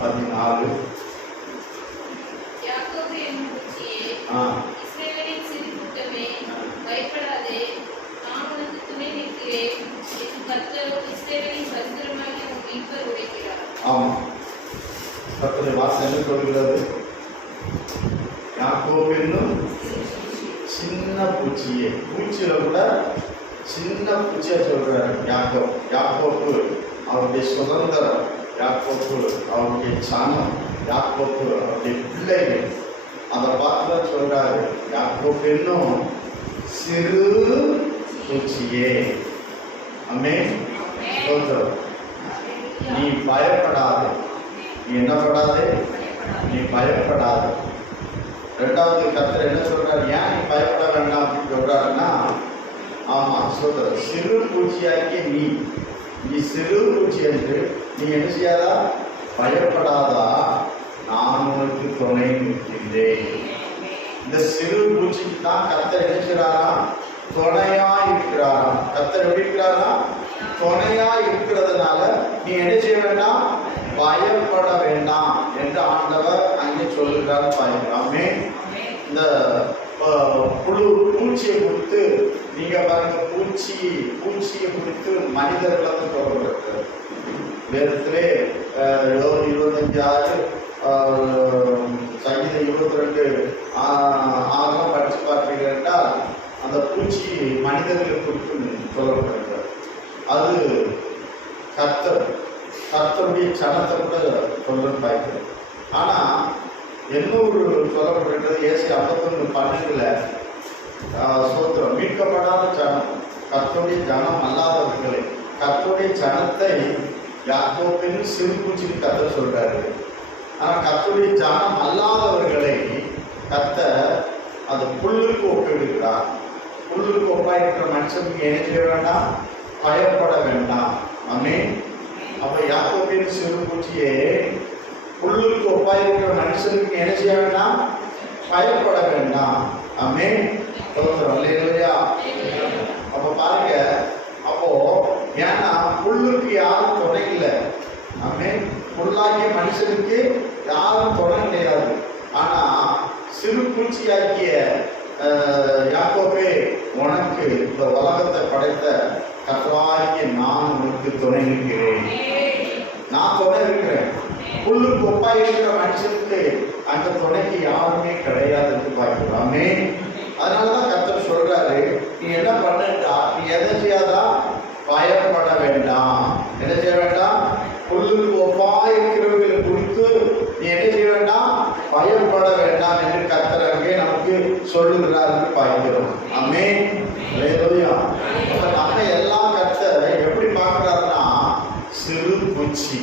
14. யாக்கோபு என்னும் பூச்சியே, இஸ்ரவேலின் சிறு கூட்டமே, பயப்படாதே, நான் உனக்கு துணை நிற்கிறேன் என்று கர்த்தர் இஸ்ரவேலின் பரிசுத்தமாகிய உன் மீட்பர் உரைக்கிறார். ஆமாம், கர்த்தருடைய வார்த்தை என்ன சொல்கிறது? யாக்கோபு என்னும் சின்ன பூச்சியே, பூச்சியில கூட சின்ன பூச்சியா சொல்றாரு யாக்கோபு. யாக்கோபு அவருடைய சுதந்திரம், யாக்கோபு அவருடைய சனம், யாக்கோபு அவருடைய பிள்ளைகள். அதை பார்த்துதான் சொல்றாரு, யாக்கோபு என்னும் சிறு பூச்சியே. ஆமென். நீ பயப்படாதே. நீ என்ன படாதே? நீ பயப்படாதே. ரெண்டாவது கர்த்தர் என்ன சொல்றாரு? ஏன் நீ பயப்பட வேண்டாம் அப்படின்னு சொல்றாருன்னா, ஆமா சொல்ற சிறு பூச்சியாக்கி நீ சிறு பூச்சி என்று நீ என்ன செய்யாதா? பயப்படாதா, நான் உனக்கு துணை நிற்கின்றேன். இந்த சிறு பூச்சிக்கு தான் கர்த்தர் என்ன செய்யறாரா? துணையா இருக்கிறாரா? கர்த்தர் எப்படி இருக்கிறாரா? துணையா இருக்கிறதுனால நீ என்ன செய்ய வேண்டாம்? பயப்பட வேண்டாம் என்று ஆண்டவர் அங்கே சொல்லுகிறார். பயப்படாமே. இந்த பூச்சியை குறித்து நீங்க பாருங்க, பூச்சியை குறித்து மனிதர்களை தொடர்பு வேதத்திலே 25:6 சங்கீதம் 22:6 படிச்சு பார்த்தீர்கள் என்றால் அந்த பூச்சி மனிதர்களை குறித்து சொல்லப்படுகிறது. அது கர்த்தருடைய சனத்தை கூட சொல்ல பார்க்கிறது. ஆனா இன்னொரு சொல்லப்படுகிறது, ஏசி 51:12 சோத்திரம், மீட்கப்படாத ஜனம், கர்த்தருடைய ஜனம் அல்லாதவர்களை, கர்த்தருடைய ஜனத்தை யாக்கோபின் சிறு பூச்சிக்கு கர்த்தர் சொல்றாரு. ஆனா கர்த்தருடைய ஜனம் அல்லாதவர்களை கர்த்தர் அது புல்லுக்கு ஒப்பிடுகிறார். புல்லுக்கு ஒப்பாயிருக்கிற மனுஷனுக்கு என்ன செய்ய வேண்டாம்? பயப்பட வேண்டாம். ஆமென். அப்ப யாக்கோபின் சிறு பூச்சியே, புல்லுக்கு ஒப்பாயிருக்கிற மனுஷனுக்கு என்ன செய்ய வேண்டாம்? பயப்பட வேண்டாம். ஆமென். அல்லேலூயா. அப்ப பாருங்க, அப்போ ஏன்னா புல்லுக்கு யாரும் துணை இல்லை. ஆமென். புல்லாகிய மனுஷனுக்கு யாரும் துணை கிடையாது. ஆனா சிறு பூச்சியாக்கிய யாக்கோபே, உனக்கு இந்த உலகத்தை படைத்த கர்த்தராகிய நான் உனக்கு துணை இருக்கிறேன். நான் துணை இருக்கிறேன். புல்லுக்கு ஒப்பா இருக்கிற மனுஷனுக்கு அந்த துணைக்கு யாருமே கிடையாது என்று பார்க்கலாமே. அதனாலதான் கர்த்தர் சொல்றாரு, நீ என்ன பண்ணா, நீ எதை செய்யாதா? பயப்பட வேண்டாம். என்ன செய்ய வேண்டாம்? புல்லுக்கு ஒப்பா இருக்கிறவர்களை குறித்து நீ என்ன செய்ய வேண்டாம்? பயப்பட வேண்டாம் என்று கர்த்தர் அங்கே நமக்கு சொல்லுகிறார் என்று பார்க்கிறோம். ஆமென். அல்லேலூயா. அப்ப நம்ம எல்லாம் கர்த்தர் எப்படி பார்க்கிறாருன்னா, சிறு பூச்சி.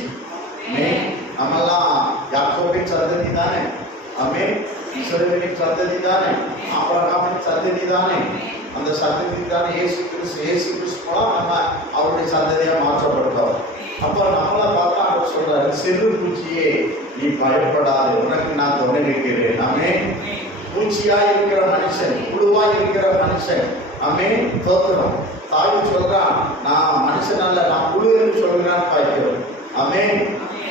நம்மெல்லாம் யாக்கோபின் சந்ததி தானே. ஆமென். இஸ்ரவேலின் சந்ததி தானே. ஆபிரகாமின் சந்ததி தானே. அந்த சந்ததி தானே இயேசு கிறிஸ்து மூலம் நம்ம அவருடைய சந்ததியா மாற்றப்பட்டோம். அப்போ நம்மளை பார்த்தா அவர் சொல்றாரு, சிறு பூச்சியே நீ பயப்படாது, உனக்கு நான் துணை நிற்கிறேன். ஆமென். பூச்சியாய் இருக்கிற மனுஷன், புழுவாய் இருக்கிற மனுஷன், ஆமென், தோத்துறோம். தாய் சொல்றான், நான் மனுஷன் அல்ல, நான் புழு என்று சொல்கிறான் பார்க்கிறோம். ஆமென்.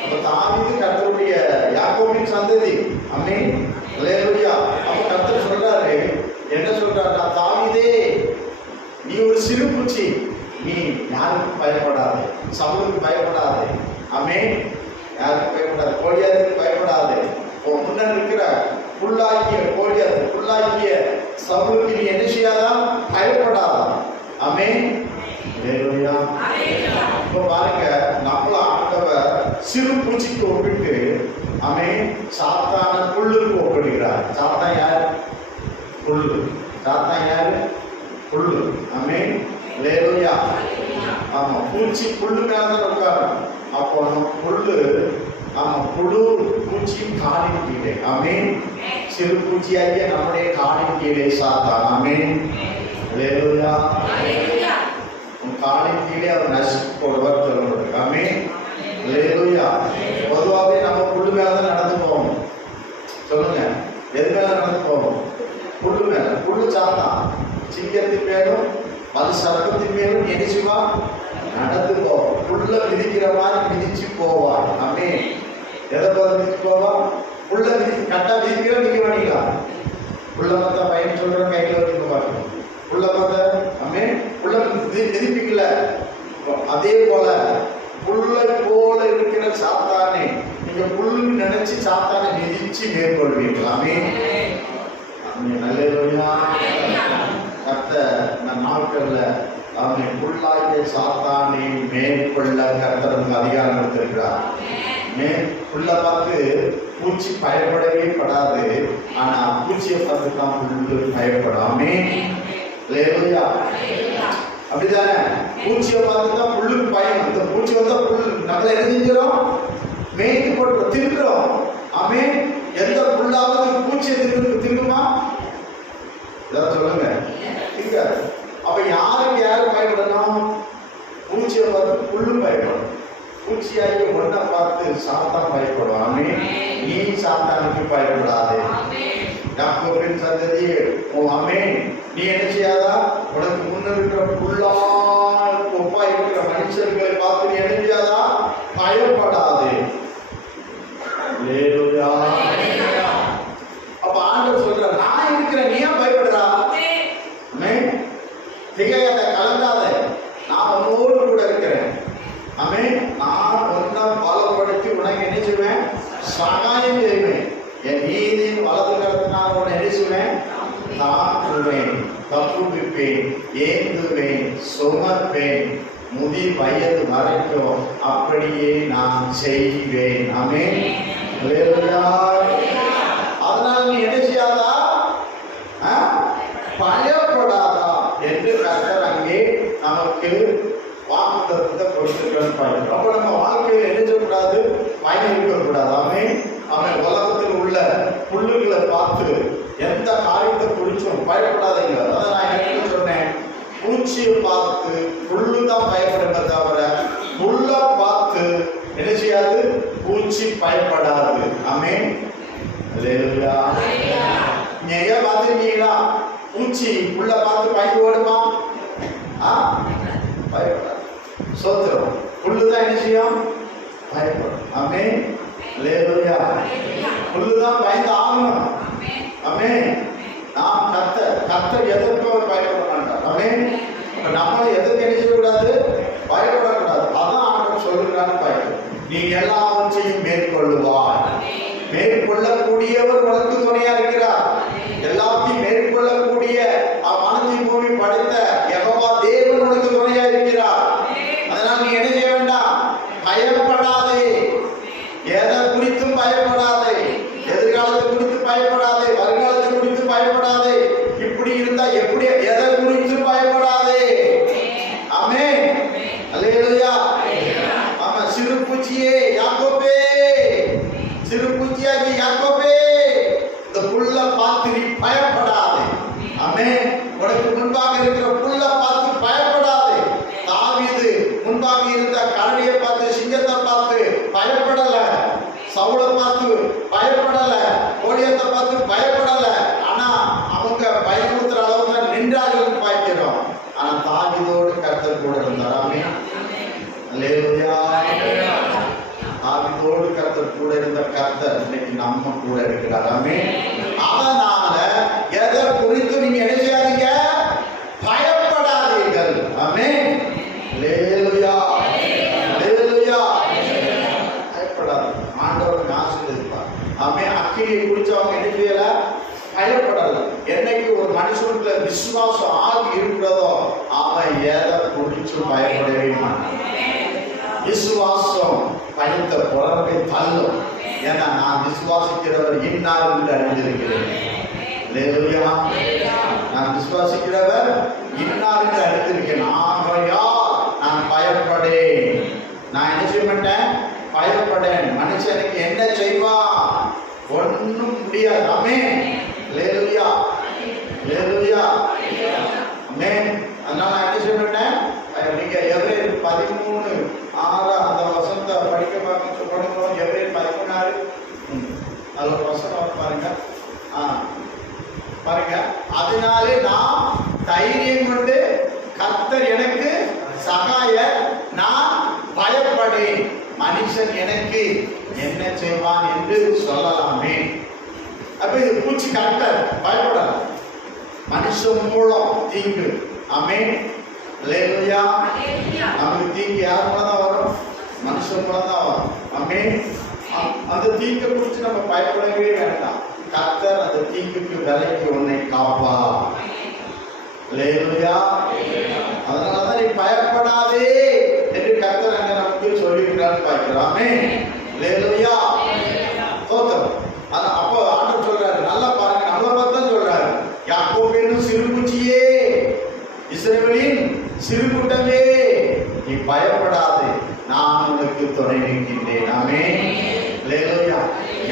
அப்ப தாவீது கர்த்தருடைய யாக்கோபின் சந்ததி. ஆமென். அல்லேலூயா. அப்ப கர்த்தர் சொல்றாரு, என்ன சொல்றாரு? தாவீதே, நீ ஒரு சிறு பூச்சி, நீ யாருக்கும் பயப்படாதே, சவுலுக்கு பயப்படாதே. ஆமென். யாருக்கும் பயப்படாது, கோலியாத்துக்கு பயப்படாது. முன்னர் இருக்கிற புல்லாக்கிய கோலியாத், புல்லாக்கிய சவுலுக்கு நீ என்ன செய்யாதா? பயப்படாதா. ஆமென். அல்லேலூயா. இப்ப பாருங்க, நம்மள ஆண்டவர் சிறு பூச்சிக்கு ஒப்பிட்டு, ஆமென், சாத்தான புல்லுக்கு ஒப்பிடுகிறார். சாத்தான் யாரு? புல்லு. சாத்தான் யாரு? புல்லு. ஆமென். அல்லேலூயா. ஆமா, பூச்சி புல்லு மேலதான் உட்காரும். அப்போ புல்லு, ஆமா, புழு பூச்சி காலின் கீழே. ஆமென். சிறு பூச்சியாகிய நம்முடைய காலின் கீழே சாத்தான். ஆமென். அல்லேலூயா. உன் காலின் கீழே அவர் நசுக்கி போடுவார் சொல்லப்படுது. ஆமென். அல்லேலூயா. பொதுவாகவே நம்ம புல்லு மேலதான் நடந்து போகணும். சொல்லுங்க, எது மேல நடந்து போகணும்? புல்லு மேல. புல்லு சாத்தான். சிங்கத்தின் மேலும் அது சர்ப்பத்தின் மேலும் எரிச்சுவா நடந்து போவோம். புல்ல மிதிக்கிற மாதிரி மிதிச்சு போவார். ஆமென். எதை அதே போல புல்லை போல இருக்கிற சாத்தானை நீங்க புல்லுன்னு நினைச்சு சாத்தானை மிதிச்சு மேற்கொள்வீங்களாமே. நல்ல கர்த்தர் நாட்கள்ல அவனை புல்லாகிய சாத்தானை மேற்கொள்ள கர்த்தருக்கு அதிகாரம் கொடுத்திருக்கிறார். புல்ல பார்த்து பூச்சி பயப்படவே படாது, ஆனா பூச்சியை பார்த்து தான் புல்லு பயப்படாமே. அப்படிதானே? பூச்சியை பார்த்து தான் புல்லுக்கு பயம். இந்த பூச்சி வந்தா புல் நம்மள என்ன செஞ்சிடும்? மேய்த்து போட்டு தின்றும். ஆமே. எந்த புல்லாவது பூச்சியை தின்னுமா? ஏதாவது சொல்லுங்க. அப்ப யாருக்கு யாரு பயப்படணும்? பூச்சியை பார்த்து புல்லு பயப்படும். பூச்சியாகி ஒன்றை பார்த்து சாத்தான் பயப்படும். ஆமே. நீ சாத்தானுக்கு பயப்படாதே. யாக்கோபின் சந்ததி ஆமே. நீ என்ன செய்யாதா? உனக்கு முன்ன இருக்கிற புல்லா ஒப்பா இருக்கிற மனுஷர்களை பார்த்து நீ என்ன செய்யாதா? பயப்படாதே. அப்ப ஆண்டவர் சொல்ற, நான் இருக்கிறேன், நீ ஏன் பயப்படுறா? திகையாத, கலங்காத, நான் உன்னோடு கூட இருக்கிறேன். ஆமே. நான் ஒன்றை பலப்படுத்தி உனக்கு என்ன செய்வேன்? சகாயம் செய்வேன். என் நீதியின் வலது கரத்தினால் உன்னை என்ன செய்வேன்? தாக்குவேன், தப்புவிப்பேன், ஏந்துவேன், சுமப்பேன், முதி வயது வரைக்கும் அப்படியே நான் செய்வேன். ஆமே. அதனால நீ என்ன செய்யாதா? பயப்படாதா என்று கர்த்தர் அங்கே நமக்கு வாக்குத்தத்தத்தை கொடுத்திருக்கிறார். அப்ப நம்ம வாழ்க்கையில் என்ன செய்யக்கூடாது? பயம் இருக்கக்கூடாது. ஆமே. அவன் உலகத்தில் உள்ள புல்லுகளை பார்த்து எந்த காரியத்தை குறிச்சும் பயப்படாதீங்க. அதான் நான் என்ன சொன்னேன்? பூச்சியை பார்த்து புல்லு தான் பயப்படுங்க தவிர புல்ல பார்த்து என்ன செய்யாது? பூச்சி பயப்படாது. ஆமே. நீங்க பார்த்துருக்கீங்களா? பூச்சி புல்ல பார்த்து பயந்து ஓடுமா? பயப்படாது. சோத்திரம். புல்லுதான் என்ன செய்யும்? பயப்படும். ஆமே. புல்லுதான் பயந்து ஆகணும். ஆமே. நாம் கர்த்தர் எதற்கும் பயப்பட மாட்டார். ஆமே. நம்மளை எதற்கு என்ன செய்யக்கூடாது? பயப்படக்கூடாது. அதான் ஆண்டவர் சொல்லுகிறான்னு பயப்படும். நீ எல்லாவற்றையும் மேற்கொள்ளுவார். மேற்கொள்ளக்கூடியவர் உனக்கு துணையா இருக்கிறார். எல்லாத்தையும் மேற்கொள்ளக்கூடிய மனத்தை பூமி படைத்த யெகோவா தேவன் உனக்கு துணையா இருக்கிறார். அதனால் நீ என்ன செய்ய வேண்டாம்? பயப்படாதே. எதை குறித்தும் பயப்படாதே. எதிர்காலத்தை குறித்து பயப்படாதே. வருங்காலத்தை குறித்து பயப்படாதே. இப்படி இருந்தா எப்படி? எதை குறித்து பயப்படாதே. ஆமே. அல்லேலூயா. ஆமா. சிறு பூச்சியே யாக்கோபே, சிறு பூச்சியாகி யாக்கோபே, இந்த புல்ல பார்த்து நீ பயப்படாதே. ஆமே. உனக்கு முன்பாக இருக்கிற புல்ல பார்த்து பயப்படாதே. தாவீது முன்பாக இருந்த கரடியை பார்த்து, சிங்கத்தை பார்த்து பயப்படல. சவுலை பார்த்து பயப்படல. கோலியத்தை பார்த்து பயப்படல. ஆனா அவங்க பயமுறுத்துற அளவுக்கு நின்றார்கள் பார்க்கிறோம். ஆனா தாவீதோடு கர்த்தர் கூட இருந்தார். ஆமே. அல்லேலூயா. தாவீதோடு கர்த்தர் கூட இருந்த கர்த்தர் இன்னைக்கு நம்ம கூட இருக்கிறார். ஆமே. அதனால எதை குறித்து நீங்க என்ன செய்யாதீங்க? பயப்படாதீர்கள். ஆமே. அல்லேலூயா. அல்லேலூயா. பயப்படாது. ஆண்டவர் ஆசீர்வதிப்பார். ஆமே. அக்கினியை குறிச்சவங்க என்ன செய்யல? பயப்படல. என்னைக்கு ஒரு மனுஷனுக்குள்ள விசுவாசம் ஆகி இருக்கிறதோ அவன் எதை குறிச்சு பயப்படவே மாட்டான். விசுவாசம் பணித்த புறவை தள்ளும். ஏன்னா நான் விசுவாசிக்கிறவர் இன்னார் என்று அறிந்திருக்கிறேன். நான் விசுவாசிக்கிறவர் இன்னார் என்று அறிந்திருக்கிறேன். ஆகையால் நான் பயப்படேன். நான் என்ன செய்ய மாட்டேன்? பயப்படேன். மனுஷனுக்கு என்ன செய்வா? ஒன்னும் முடியாது. ஆமென். அல்லேலூயா. அல்லேலூயா. ஆமென். அதனால நான் என்ன செய்ய மாட்டேன்? நீங்க எபிரேயர் 13:6 அந்த வசனத்தை படிக்க பார்க்க சொல்லுங்க. எபிரேயர் 13:6 அதுல வசனம் பாருங்க. பாருங்க. அதனாலே நான் தைரியம் கொண்டு கர்த்தர் எனக்கு சகாய, நான் பயப்படேன். மனுஷன் எனக்கு என்ன செய்வான் என்று சொல்லலாமே. அப்ப இது பூச்சி கர்த்தர் பயப்படலாம். மனுஷன் மூலம் தீங்கு. ஆமென். அல்லேலூயா. நமக்கு தீங்கு யார் மூலம் வரும்? மனுஷன் மூலம் தான் வரும். ஆமென். அந்த தீங்கை குறித்து நம்ம பயப்படவே வேண்டாம். கர்த்தர் அந்த தீங்குக்கு விலைக்கு உன்னை காப்பா. அல்லேலூயா. அதனாலதான் நீ பயப்படாதே என்று கர்த்தர் அங்க நமக்கு சொல்லியிருக்கிறார் பார்க்கிறோம். ஆமென். அல்லேலூயா. ஸ்தோத்திரம். அப்போ ஆண்டவர் சொல்றாரு, நல்லா பாருங்க, நம்மளை பார்த்து தான் சொல்றாரு. யாக்கோபின் சிறுகுச்சியே, இஸ்ரவேலின் சிறு கூட்டமே, நீ பயப்படாதே, நான் உனக்கு துணை நிற்கின்றேன். ஆமென். அல்லேலூயா.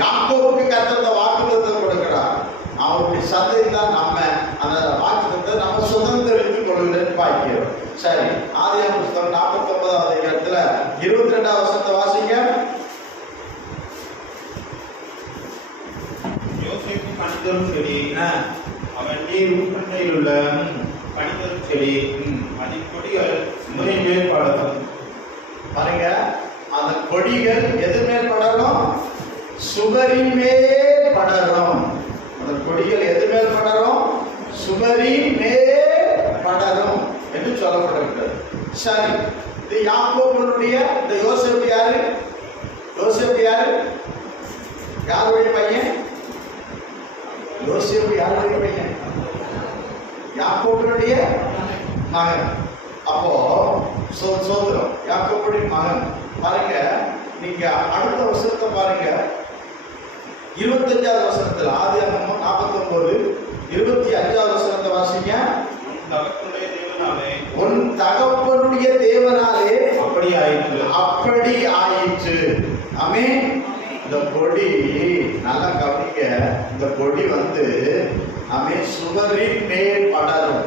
யாக்கோபுக்கு கர்த்தர் அந்த வாக்குத்தத்தத்தை கொடுக்கிறார். அவருடைய சந்ததி தான் நம்ம அந்த வாக்குத்தத்தை நம்ம சுதந்திரித்துக் கொள்கிறேன்னு பார்க்கிறோம். சரி, ஆதியாகமம் புத்தகம் 49வது அதிகாரத்துல 22வது வசனத்தை வாசிங்க. யோசேப்பு கனிதரும் செடி, அவன் நீர் உட்பண்டையில் உள்ள கனிதரும் செடி, அதன் கொடிகள் சுவரின் மேல் படரும். பாருங்க, அந்த கொடிகள் எது மேல் படரும்? சுவரின் மேல் படரும். அந்த கொடிகள் எது மேல் படரும்? சுவரின் மேல் படரும் என்று சொல்லப்பட்டிருக்கிறது. சரி, இது யாக்கோபுடைய இந்த யோசேப்பு யாரு? யோசேப்பு யாரு? யாருடைய பையன்? யோசேப்பு யாருடைய பையன்? யாக்கோபுடைய மகன். அப்போ சோதரம் யாக்கோபுடைய மகன். பாருங்க, நீங்க அடுத்த வசனத்தை பாருங்க, 25வது வசனத்துல, ஆதியாகமம் 49 25வது வசனத்தை வாசிங்க. உன் தகப்பனுடைய தேவனாலே அப்படி ஆயிற்று, அப்படி ஆயிற்று. ஆமென். இந்த கொடி நல்லா கவனிக்க, இந்த கொடி ஆமென் சுவரின் மேல் படரும்.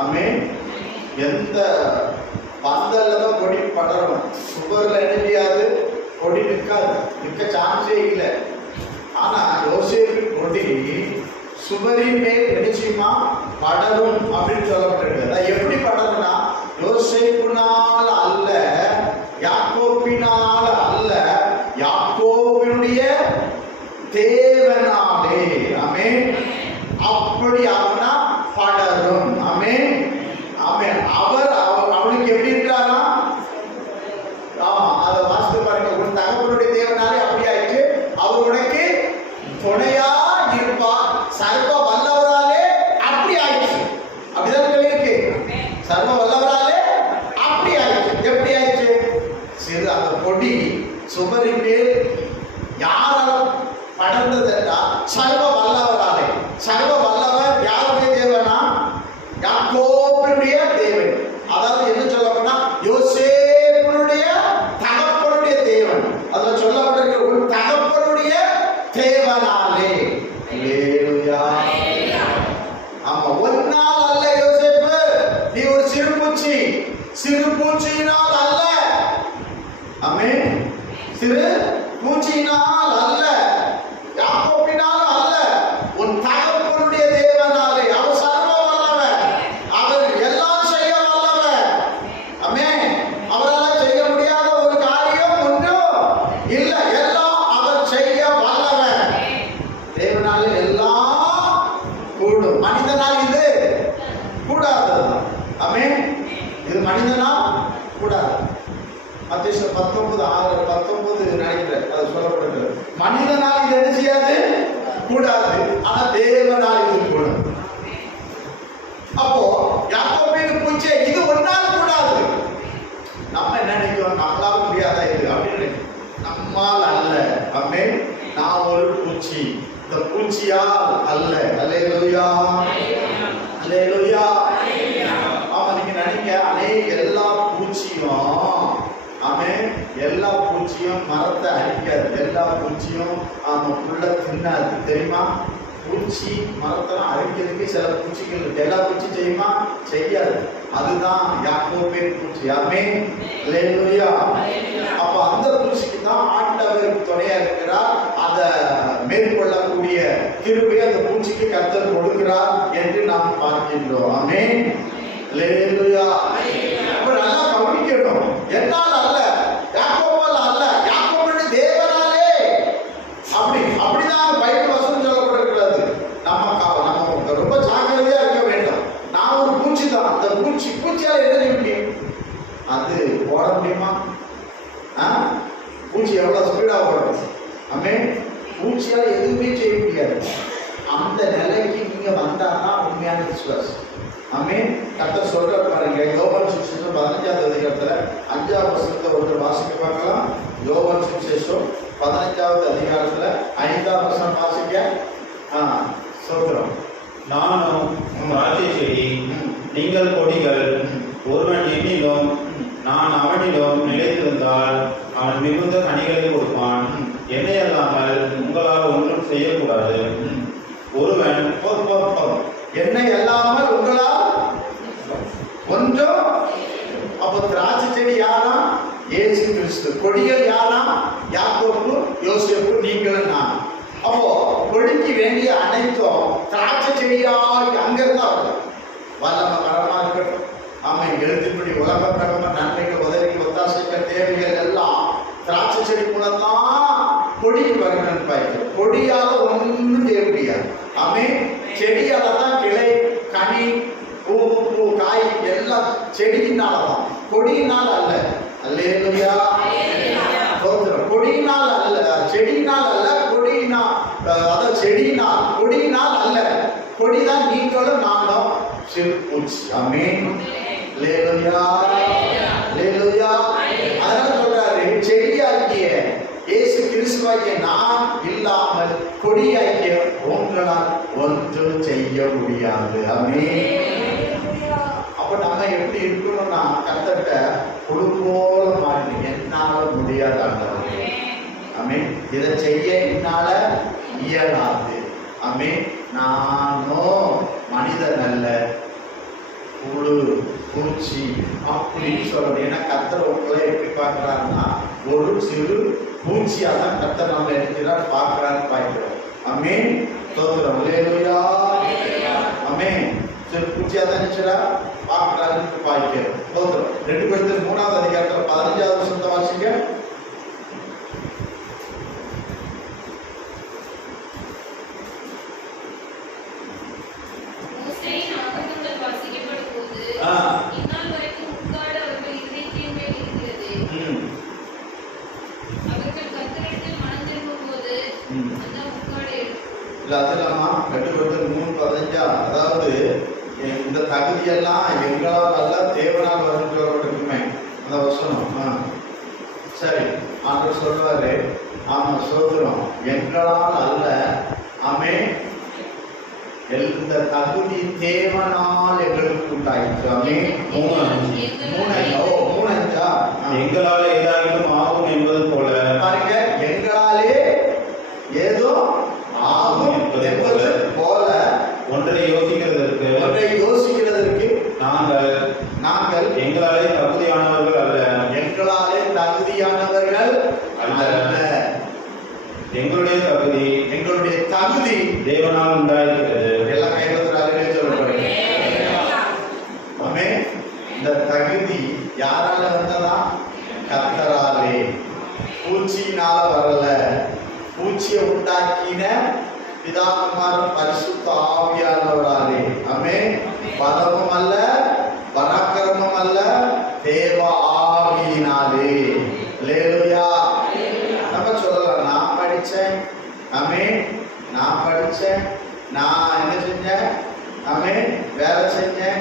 ஆமென். எந்த பந்தல்ல தான் கொடி படரும், சுவர்ல என்ன செய்யாது, கொடி நிற்காது, நிற்க சான்ஸே இல்லை. ஆனா யோசேப்பு கொடி சுவரின் மேல் நிச்சயமா படரும் அப்படின்னு சொல்லப்பட்டிருக்கு. எப்படி படரும்னா, யோசேப்பினால அல்ல, யாக்கோபினால அல்ல, யாக்கோபினுடைய தேவனாலே. ஆமென். அப்படி அவனா படரும். ஆமென். ஆமென். அவனுக்கு எப்படி இருக்கிறாரா? அதை வாசித்து பாருங்க. உன் தகவலுடைய தேவனாலே அப்படி ஆயிடுச்சு, அவர் உனக்கு துணையா இருப்பார், சர்வ வல்லவராலே அப்படி ஆயிடுச்சு. அப்படிதான் சொல்லியிருக்கு, சர்வ வல்லவராலே அப்படி ஆயிடுச்சு. எப்படி ஆயிடுச்சு? சிறு அந்த கொடி சுவரின் மேல் யாரால் படர்ந்ததுன்னா சர்வ வல்லவராலே. சர்வ வல்லவர் யாருடைய தேவனா? யாக்கோபுடைய தேவன். அதாவது என்ன சொல்லப்போனா, யோசேப்புடைய தகப்பனுடைய தேவன். அதுல சொல்லப்பட்டிருக்கிற உன் தகப்பனுடைய தேவனாலே. அல்லேலூயா. ஆமா, ஒன்னால் அல்ல யோசேப்பு, நீ ஒரு சிறு பூச்சி, சிறு பூச்சியினால் அல்ல. ஆமென். சிறு பூச்சியினால் அல்ல, யாக்கோபினால் அல்ல, உன் தகப்பனுடைய தேவனாலே. அவர் சர்வ வல்லவர், அவர் எல்லாம் செய்ய வல்லவர். ஆமென். அவரால் செய்ய முடியாத ஒரு காரியம் ஒன்றும் இல்லை, எல்லாம் அவர் செய்ய வல்லவர். தேவனாலே எல்லாம் கூடும், மனிதனால் இது கூடாது. ஆமென். இது மனிதனால் கூடாது. மத்தேயு 19:19 நினைக்கிறேன், அது சொல்லப்படுகிறது. மனிதனால் இது என்ன செய்யாது, கூடாது, ஆனா தேவனால் இது கூடும். அப்போ யாக்கோபின் பூச்சே, இது ஒன்றால் கூடாது. நம்ம என்ன நினைக்கிறோம், நம்மளால முடியாதா இது அப்படின்னு நினைக்கிறோம். நம்மால் அல்ல. ஆமென். நான் ஒரு பூச்சி, இந்த பூச்சியால் அல்ல. அல்லேலூயா. அல்லேலூயா. ஆமா, நீங்க நினைக்க எல்லா பூச்சியும், ஆமென், எல்லா பூச்சியும் மரத்தை அழிக்காது, எல்லா பூச்சியும் புள்ள தின்னாது. தெரியுமா? பூச்சி மரத்தை அழிக்கிறதுக்கு சில பூச்சிகள் இருக்கு. எல்லா பூச்சி செய்யுமா? செய்யாது. அதுதான் யாக்கோபின் பூச்சி. ஆமென். அல்லேலூயா. அப்ப அந்த பூச்சிக்கு தான் ஆண்டவர் துணையா இருக்கிறார். அதை மேற்கொள்ளக்கூடிய கிருபையை அந்த பூச்சிக்கு கர்த்தர் கொடுக்கிறார் என்று நாம் பார்க்கின்றோம். ஆமென். அல்லேலூயா. அப்ப நல்லா கவனிக்கணும், என்னால் அல்ல, யாக்கோபால் அல்ல, யாக்கோபுடைய தேவனாலே. அப்படிதான் பைபிள் வசனம் சொல்லப்பட்டிருக்கிறது. நம்ம ரொம்ப ஜாக்கிரதையா இருக்க வேண்டும். நான் ஒரு பூச்சி தான், அந்த அவ்வளவு ஸ்பீடா ஓடும். ஆமென். பூச்சியால் எதுவுமே செய்ய முடியாது. அந்த நிலைக்கு நீங்க வந்தாதான் உண்மையான விசுவாசம். ஆமென். கர்த்தர் சொல்ற பாருங்க, யோவான் சுவிசேஷம் 15வது அதிகாரத்துல 5வது வசனத்தை ஒருத்தர் வாசிக்க பார்க்கலாம். யோவான் சுவிசேஷம் 15வது அதிகாரத்துல 5வது வசனம் வாசிக்க. சொல்றோம். நானும் திராட்சை செடி, நீங்கள் கொடிகள். ஒருவன் என்னிலும் நான் அவனிலும் நிலைத்திருந்தால் அவன் மிகுந்த கனிகளை கொடுப்பான். என்னை அல்லாமல் உங்களால் ஒன்றும் செய்யக்கூடாது. ஒருவன் என்னை அல்லாமல் உங்களால் ஒன்றும். அப்போ திராட்சை செடி யாரா? இயேசு கிறிஸ்து. கொடிகள் யாரா? யாக்கோபு, யோசேப்பு, நீங்களும் நான். அப்போ கொடிக்கு வேண்டிய அனைத்தும் திராட்சை செடியாய் அங்கிருந்தா வல்லம மரமா இருக்கட்டும். ஆமை எழுத்துப்படி உலக பிரகம நன்மைகள் உதவிகள் ஒத்தாசைகள் தேவைகள் எல்லாம் திராட்சை செடி மூலம்தான் கொடிக்கு வருகிறன்னு பாய்க்கு. கொடியால ஒன்றும் செய்ய முடியாது. ஆமே செடியால தான் கிளை, கனி, பூ, காய் எல்லாம் செடியினாலதான், கொடியினால் அல்ல. அல்லேலூயா. கொடியினால் அல்ல, செடியினால் அல்ல, கொடியினால், அதாவது செடியினால், கொடியினால் அல்ல. கொடிதான் நீங்களும் நானும் சிறு பூச்சி. ஆமென். அல்லேலூயா. அல்லேலூயா. அதனால சொல்றாரு, செடியாக்கிய இயேசு கிறிஸ்துவாகிய நான் இல்லாமல் கொடியாக்கிய உங்களால் ஒன்றும் செய்ய முடியாது. ஆமென். அப்ப நம்ம எப்படி இருக்கணும்னா, கர்த்தர்ட்ட புழு போல மாறி என்னால முடியாது ஆண்டவரே. ஆமென். இதை செய்ய என்னால இயலாது. ஆமென். நானும் மனிதன் அல்ல, புழு, பூச்சி அப்படின்னு சொல்றது. ஏன்னா கர்த்தர் உங்களை எப்படி பார்க்கிறாருன்னா, ஒரு சிறு பூச்சியா தான் கர்த்தர் நம்ம எடுக்கிறார், பார்க்கிறான்னு பார்க்கிறோம். ஆமென். தோத்திரம். அல்லேலூயா. ஆமென். சிறு பூச்சியா தான் நினைச்சா பார்க்கிறாருன்னு பார்க்கிறோம். தோத்திரம். 2 Corinthians 3வது அதிகாரத்துல 15வது வசனத்தை வாசிங்க. இந்நாள் வரைக்கும் உட்கார்ந்து அவர்கள் இதயத்தின் மேல் இருக்கிறது. அவர்கள் கர்த்தரிடத்தில் மனம் திரும்பும்போது அந்த உட்கார்டு இல்ல அதெல்லாமா 2 Corinthians 3:15. அதாவது இந்த தகுதியெல்லாம் எங்களால் அல்ல, தேவனால் வரும் சொல்லப்பட்டிருக்குமே அந்த வசனம். சரி, ஆண்டவர் சொல்றாரு, ஆமா சொல்றோம், எங்களால் அல்ல. ஆமென். இந்த தகுதி தேவனால் எங்களுக்கு உண்டாயிற்று. ஆமென். 3:5. எங்களால் ஏதாகிலும் ஆகும் என்பது போல பாருங்க, எங்களாலே ஏதோ ஆகும் என்பது போல ஒன்றை யோசிக்கிறதற்கு நாங்கள் எங்களாலே தகுதியானவர்கள் அல்ல. எங்களாலே தகுதியானவர்கள் அல்ல. எங்களுடைய தகுதி தேவனால் உண்டாயிருக்கிறது. எல்லாம் கைவத்துறாருன்னு சொல்லப்படுது. ஆமென். இந்த தகுதி யாரால வந்ததா? கர்த்தராலே. பூச்சியினால வரல. பூச்சியை உண்டாக்கின பிதாகுமாரன் பரிசுத்த ஆவியானவராலே. ஆமென். பலமும் அல்ல, பராக்கிரமம் அல்ல, தேவ ஆவியினாலே. அல்லேலூயா. நம்ம சொல்லலாம், நான் படிச்சேன். ஆமென். நான் படிச்சேன், நான் என்ன செஞ்சேன்? ஆமென். வேலை செஞ்சேன்,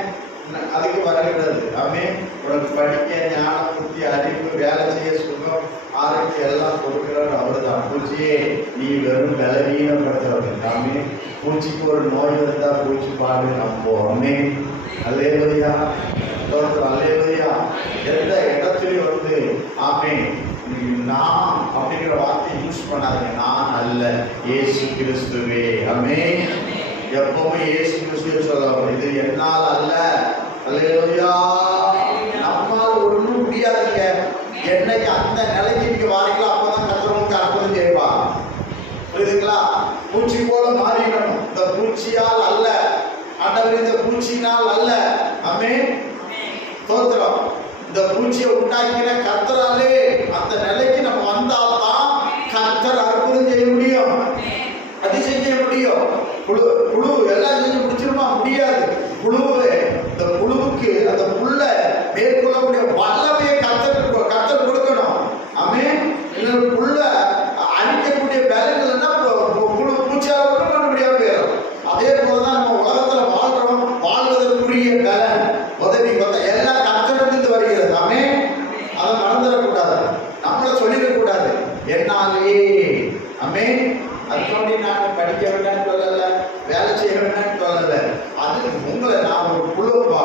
அதுக்கு வருகிறது. ஆமென். உனக்கு படிக்க ஞானம், புத்தி, அறிவு, வேலை செய்ய சுகம், ஆரோக்கியம் எல்லாம் கொடுக்கிறார் அவர்தான். பூச்சியே நீ வெறும் பலவீனப்படுத்துறவர்கள். ஆமென். பூச்சிக்கு ஒரு நோய் இருந்தா பூச்சி பாடு நம்போம். ஆமென். அல்லேலூயா. அல்லேலூயா. எந்த இடத்துலயும் வந்து ஆமென் நான் அப்படிங்கிற வார்த்தை யூஸ் பண்ணாதீங்க. நான் அல்ல, இயேசு கிறிஸ்துவே. ஆமென். எப்பவுமே இயேசு கிறிஸ்துவே சொல்லலாம், இது என்னால் அல்ல. அல்லேலூயா. நம்மால் ஒன்றும் முடியாதுங்க. என்னைக்கு அந்த நிலைக்கு நீங்க வாரீங்களோ அப்பதான் கர்த்தருக்கு அற்புதம் செய்வா. புரியுதுங்களா? பூச்சி போல மாறிடணும். இந்த பூச்சியால் அல்ல ஆண்டவர், இந்த பூச்சியினால் அல்ல. ஆமென். தோத்திரம். இந்த பூச்சியை உண்டாக்கின கர்த்தராலே அந்த நிலைக்கு நம்ம வந்தால்தான் கர்த்தர் அற்புதம் செய்ய முடியும், அதிசயம் செய்ய முடியும். புழு எல்லாம் செஞ்சு முடிச்சிருமா? முடியாது. இந்த புழுவுக்கு அந்த புல்ல மேற்கொள்ளக்கூடிய வல்லமையை கர்த்தர் கொடுக்கணும். ஆமென். புல்ல ஆமென். அதுக்காண்டி நான் படிக்க வேண்டாம்னு சொல்லல, வேலை செய்ய வேண்டாம்னு சொல்லல. அது உங்களை நான் ஒரு குழுப்பா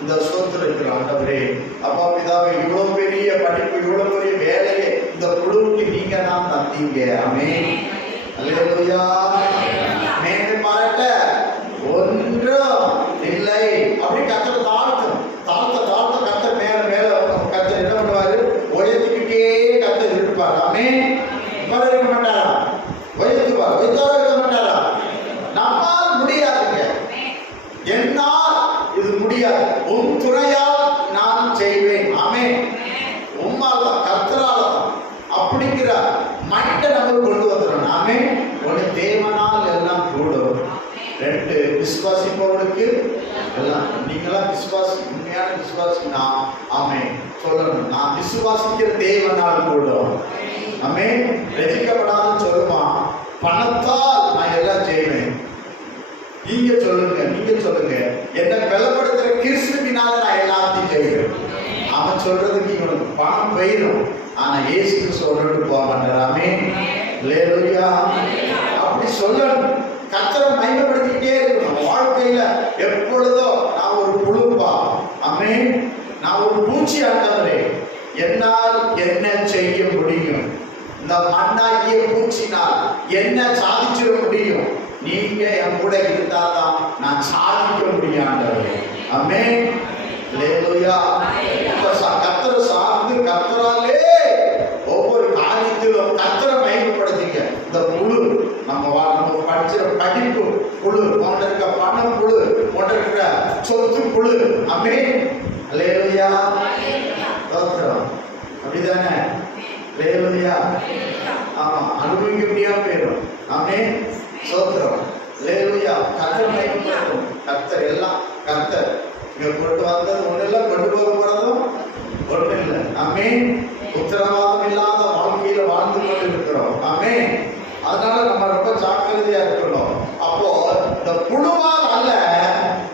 இந்த சோத்திரத்தில் ஆண்டவரே அப்பா பிதாவே, இவ்வளவு பெரிய படிப்பு, இவ்வளவு பெரிய வேலையை இந்த குழுவுக்கு நீங்க தான் தந்தீங்க. ஆமென். அல்லேலூயா. மேலே பாராட்ட ஒன்றும் இல்லை அப்படி கத்தரை தாழ்த்தும். தாழ்த்த கத்தர் மேல மேல கத்தர் என்ன பண்ணுவாரு? உயர்த்திக்கிட்டே கத்தர் இருப்பார். ஆமென். இருக்க மாட்டாரா? உயர்த்துவார். உயர்த்தார இருக்க மாட்டாரா? நம்மால் முடியாதுங்க, என்னால் இது முடியாது, உன் துணையால் நான் செய்வேன். ஆமென். உம்மால் தான், கர்த்தரால தான் அப்படிங்கிற மட்டை நம்ம கொண்டு வந்துடும். ஆமென். ஒன்று தேவனால் எல்லாம் கூடும். ரெண்டு விசுவாசிப்பவனுக்கு எல்லாம். நீங்களாம் விசுவாசி, உண்மையான விசுவாசினா ஆமென் சொல்லணும். நான் விசுவாசிக்கிற தேவனால் கூடும். ஆமென். ரசிக்கப்படாதுன்னு சொல்லுமா? பணத்தால் நான் எல்லாம் செய்வேன். நீங்க சொல்லுங்க, என்னை பலப்படுத்துற கிறிஸ்துவினால நான் எல்லாத்தையும் செய்வேன். அவன் சொல்றதுக்கு இவனுக்கு பணம் போயிடும், ஆனா இயேசு சொல்லிட்டு போக மாட்டார். ஆமென். அல்லேலூயா. அப்படி சொல்லணும். கர்த்தரை மகிமைப்படுத்திக்கிட்டே இருக்கணும். வாழ்க்கையில எப்பொழுதோ நான் ஒரு புழுப்பா, ஆமென், நான் ஒரு பூச்சி ஆண்டவரே, என்னால் என்ன செய்ய முடியும்? இந்த மண்ணாகிய பூச்சினால் என்ன சாதிச்சிட முடியும்? நீங்க என் கூட இருந்தாதான் நான் சாதிக்க முடியும் ஆண்டவரே. ஆமென். அல்லேலூயா. கர்த்தரை சார்ந்து கர்த்தராலே ஒவ்வொரு காரியத்திலும் கர்த்தரை மகிமைப்படுத்திங்க. இந்த புழு நம்ம படிக்கிற படிப்பு புழு, உன்கிட்ட இருக்க பணம் புழு, உன்கிட்ட இருக்கிற சொத்து புழு. ஆமென். அல்லேலூயா. ஸ்தோத்திரம். அப்படிதானே? அல்லேலூயா. ஆமா, அனுபவிக்க முடியாம போயிடும். ஆமென். ஸ்தோத்திரம். அல்லேலூயா. கர்த்தரை மகிமைப்படுத்தும். கர்த்தர் எல்லாம் கர்த்தர் இங்க கொண்டு வந்தது ஒண்ணு இல்லை, கொண்டு போக போறதும் ஒண்ணு இல்லை. ஆமென். உத்தரவாதம் இல்லாத வாழ்க்கையில வாழ்ந்து கொண்டு இருக்கிறோம். ஆமென். அதனால நம்ம ரொம்ப ஜாக்கிரதையா இருக்கணும். அப்போ இந்த புழுவால் அல்ல,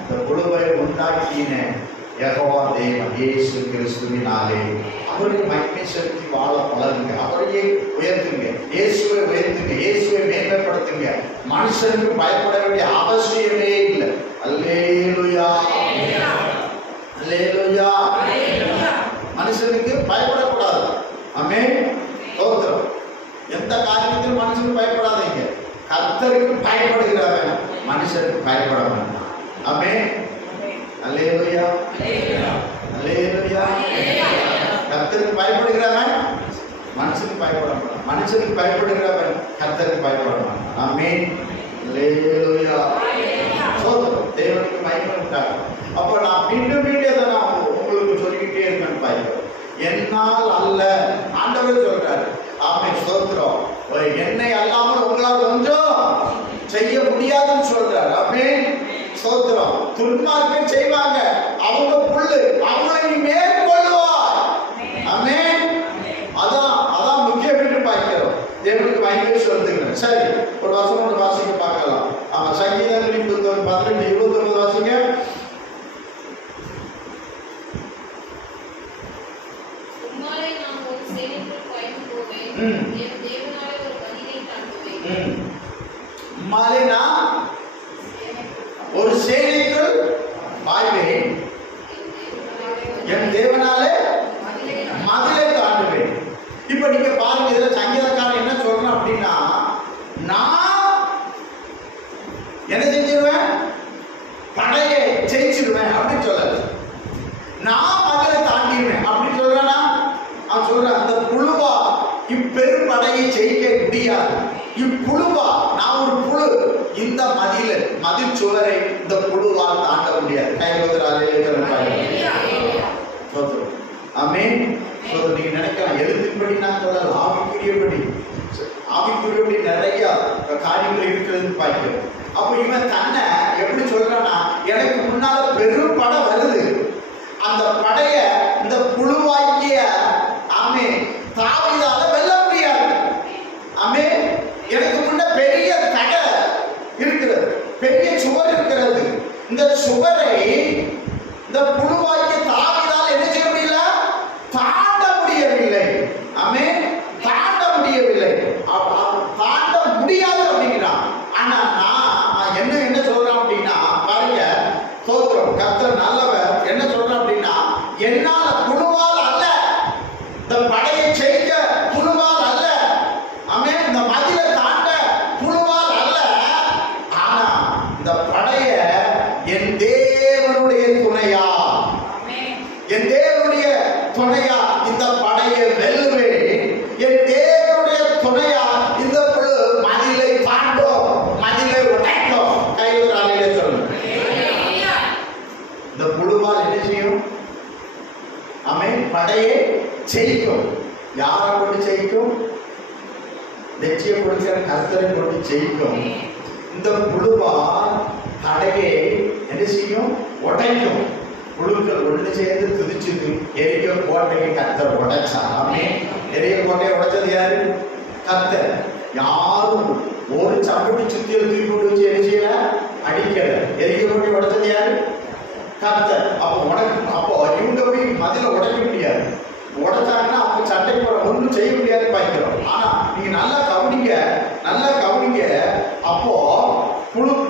இந்த புழுவை உண்டாக்கின யெகோவா தேவன் இயேசு கிறிஸ்துவினாலே அவரை மகிமை செலுத்தி வாழ பழகுங்க. அவரையே உயர்த்துங்க, இயேசுவை உயர்த்துங்க, இயேசுவை மேன்மைப்படுத்துங்க. மனுஷனுக்கு பயப்பட வேண்டிய அவசியமே இல்லை. அல்லேலூயா. அல்லேலூயா. மனுஷனுக்கு பயப்படக்கூடாது. ஆமென். ஸ்தோத்திரம். எந்த காரியத்திலும் மனுஷனுக்கு பயப்படாதீங்க. கர்த்தருக்கு பயப்படுகிறவன் மனுஷனுக்கு பயப்பட வேண்டாம். ஆமென். அல்லேலூயா. அல்லேலூயா. கர்த்தருக்கு பயப்படுகிறவன் மனுஷனுக்கு பயப்பட மாட்டான். மனுஷனுக்கு பயப்படுகிறவன் கர்த்தருக்கு பயப்பட மாட்டான். ஆமென். அல்லேலூயா. ஸ்தோத்திரம். தேவனுக்கு மகிமை உண்டாகும். அப்போ நான் மீண்டும் அதை நான் உங்களுக்கு சொல்லிக்கிட்டே இருக்கேன். பாய்க்கிறோம். என்னால் அல்ல, ஆண்டவர் சொல்றாரு. ஆமென். ஸ்தோத்திரம். என்னை அல்லாமல் உங்களால் ஒன்றும் செய்ய முடியாதுன்னு சொல்றாரு. ஆமென். ஸ்தோத்திரம். துன்மார்க்கம் செய்வாங்க, அவங்க புல்லு, அவங்களை நீ மேற்கொள்வார். ஆமென். அதான் முக்கியம் என்று பார்க்கிறோம். தேவனுக்கு மகிமை சொல்லுங்க. சரி, ஒரு வருஷம் ஒன்று வாசிக்க பார்க்கலாம். ஆமா, சங்கீதம் 18:29 வாசிங்க. உம்மாலே நான் ஒரு சேனைக்குள் பாய்வேன், என் தேவனாலே மதிலை தாண்டுவேன். இப்ப நீங்க பாருங்க, இதுல சங்கீதக்காரன் என்ன சொல்றேன் அப்படின்னா, நான் என்ன செஞ்சிருவேன்? படையை ஜெயிச்சிருவேன் அப்படின்னு சொல்லல. நான் மதிலை தாண்டிடுவேன் அப்படின்னு சொல்றேன்னா, அவன் சொல்றேன் அந்த புழுவா இப்பெரும் படையை ஜெயிக்க முடியாது. இப்புழுவா, நான் ஒரு புழு, இந்த மதில் சுவரை இந்த புழுவால் தாண்ட முடியாது. ஆமென். நீங்க நினைக்கலாம் எழுத்தின்படி நான் சொல்லல, ஆவிக்குரியபடி நிறைய காரியங்கள் இருக்கிறது பார்க்கிறோம். அப்ப இவன் தன்னை எப்படி சொல்றான்னா, எனக்கு முன்னால பெரும் படை வருது, அந்த படைய இந்த புழுவாக்கிய ஆமென் தாவீதால வெல்ல முடியாது. ஆமென். எனக்கு முன்ன பெரிய தடை இருக்கிறது, பெரிய சுவர் இருக்கிறது. இந்த சுவரை இந்த புழுவாக்கிய தாவீதால என்ன செய்ய முடியல? தாண்ட முடியவில்லை. ஆமென். தாண்ட முடியவில்லை. வெற்றியை கொடுக்கிற கர்த்தரை கொண்டு ஜெயிக்கும். இந்த புழுவா தடையை என்ன செய்யும்? உடைக்கும். புழுக்கள் ஒண்ணு சேர்ந்து துதிச்சுது. எரிக்கோ கோட்டையை கர்த்தர் உடைச்சா. ஆமென். எரிக்கோ கோட்டையை உடைச்சது யாரு? கர்த்தர். யாரும் ஒரு சம்பட்டி சுத்தியல் தூக்கி கொண்டு வச்சு என்ன செய்யல? அடிக்கல. எரிக்கோ கோட்டையை உடைச்சது யாரு? கர்த்தர். அப்போ இவங்க போய் மதில உடைக்க முடியாது. உடைச்சாங்கன்னா அவங்க சட்டை போட ஒன்றும் செய்ய முடியாது பார்க்கிறோம். ஆனா நீங்க நல்லா கவனிங்க, நல்லா கவனிங்க. அப்போ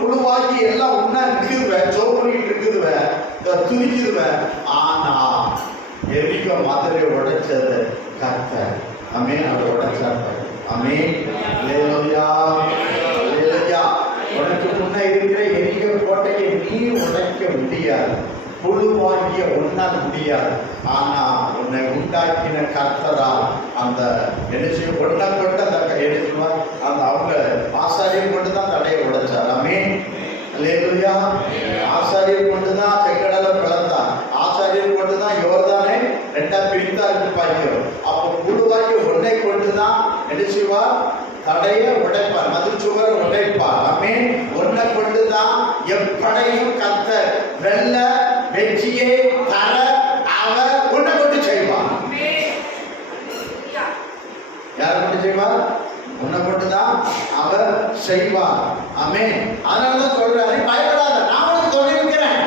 புழுவாக்கி எல்லாம் ஒன்னா இருக்குதுவ, சோப்பனிட்டு இருக்குதுவ, துதிக்குதுவ. ஆனா எரிக்கோ மதுரை உடைச்சது கர்த்தர். ஆமென். அவர் உடைச்சார். ஆமென். அல்லேலூயா, அல்லேலூயா. உனக்கு முன்ன இருக்கிற எரிக்கோ கோட்டையை நீ உடைக்க முடியாது. புழுவாகிய உன்னால் முடியாது. ஆனா உன்னை உண்டாக்கின கர்த்தரா அந்த என்ன செய்ய ஒன்ன கொண்டு அந்த என்ன செய்வார்? அந்த அவங்க ஆசாரியர் கொண்டு தான் தடையை உடைச்சார். ஆமென். அல்லேலூயா. ஆசாரியர் கொண்டு தான் செங்கடலை பிளந்தார். ஆசாரியர் கொண்டு தான் யோர்தானை ரெண்டா பிரித்தாருக்கு பார்க்கிறோம். அப்போ புழுவாகிய உன்னை கொண்டு தான் என்ன செய்வார்? தடையை உடைப்பார், மதில் சுவரை உடைப்பார். ஆமென். ஒன்னை கொண்டு தான் எப்படையும் கர்த்தர் வெல்ல வெற்றியை தர அவர் ஒன்றை கொண்டு செய்வார். யாரை கொண்டு செய்வார்? உன்னை கொண்டுதான் அவர் செய்வார். ஆமென். அதனாலதான் சொல்றாரு, பயப்படாத, நான் உனக்கு துணை இருக்கிறேன்.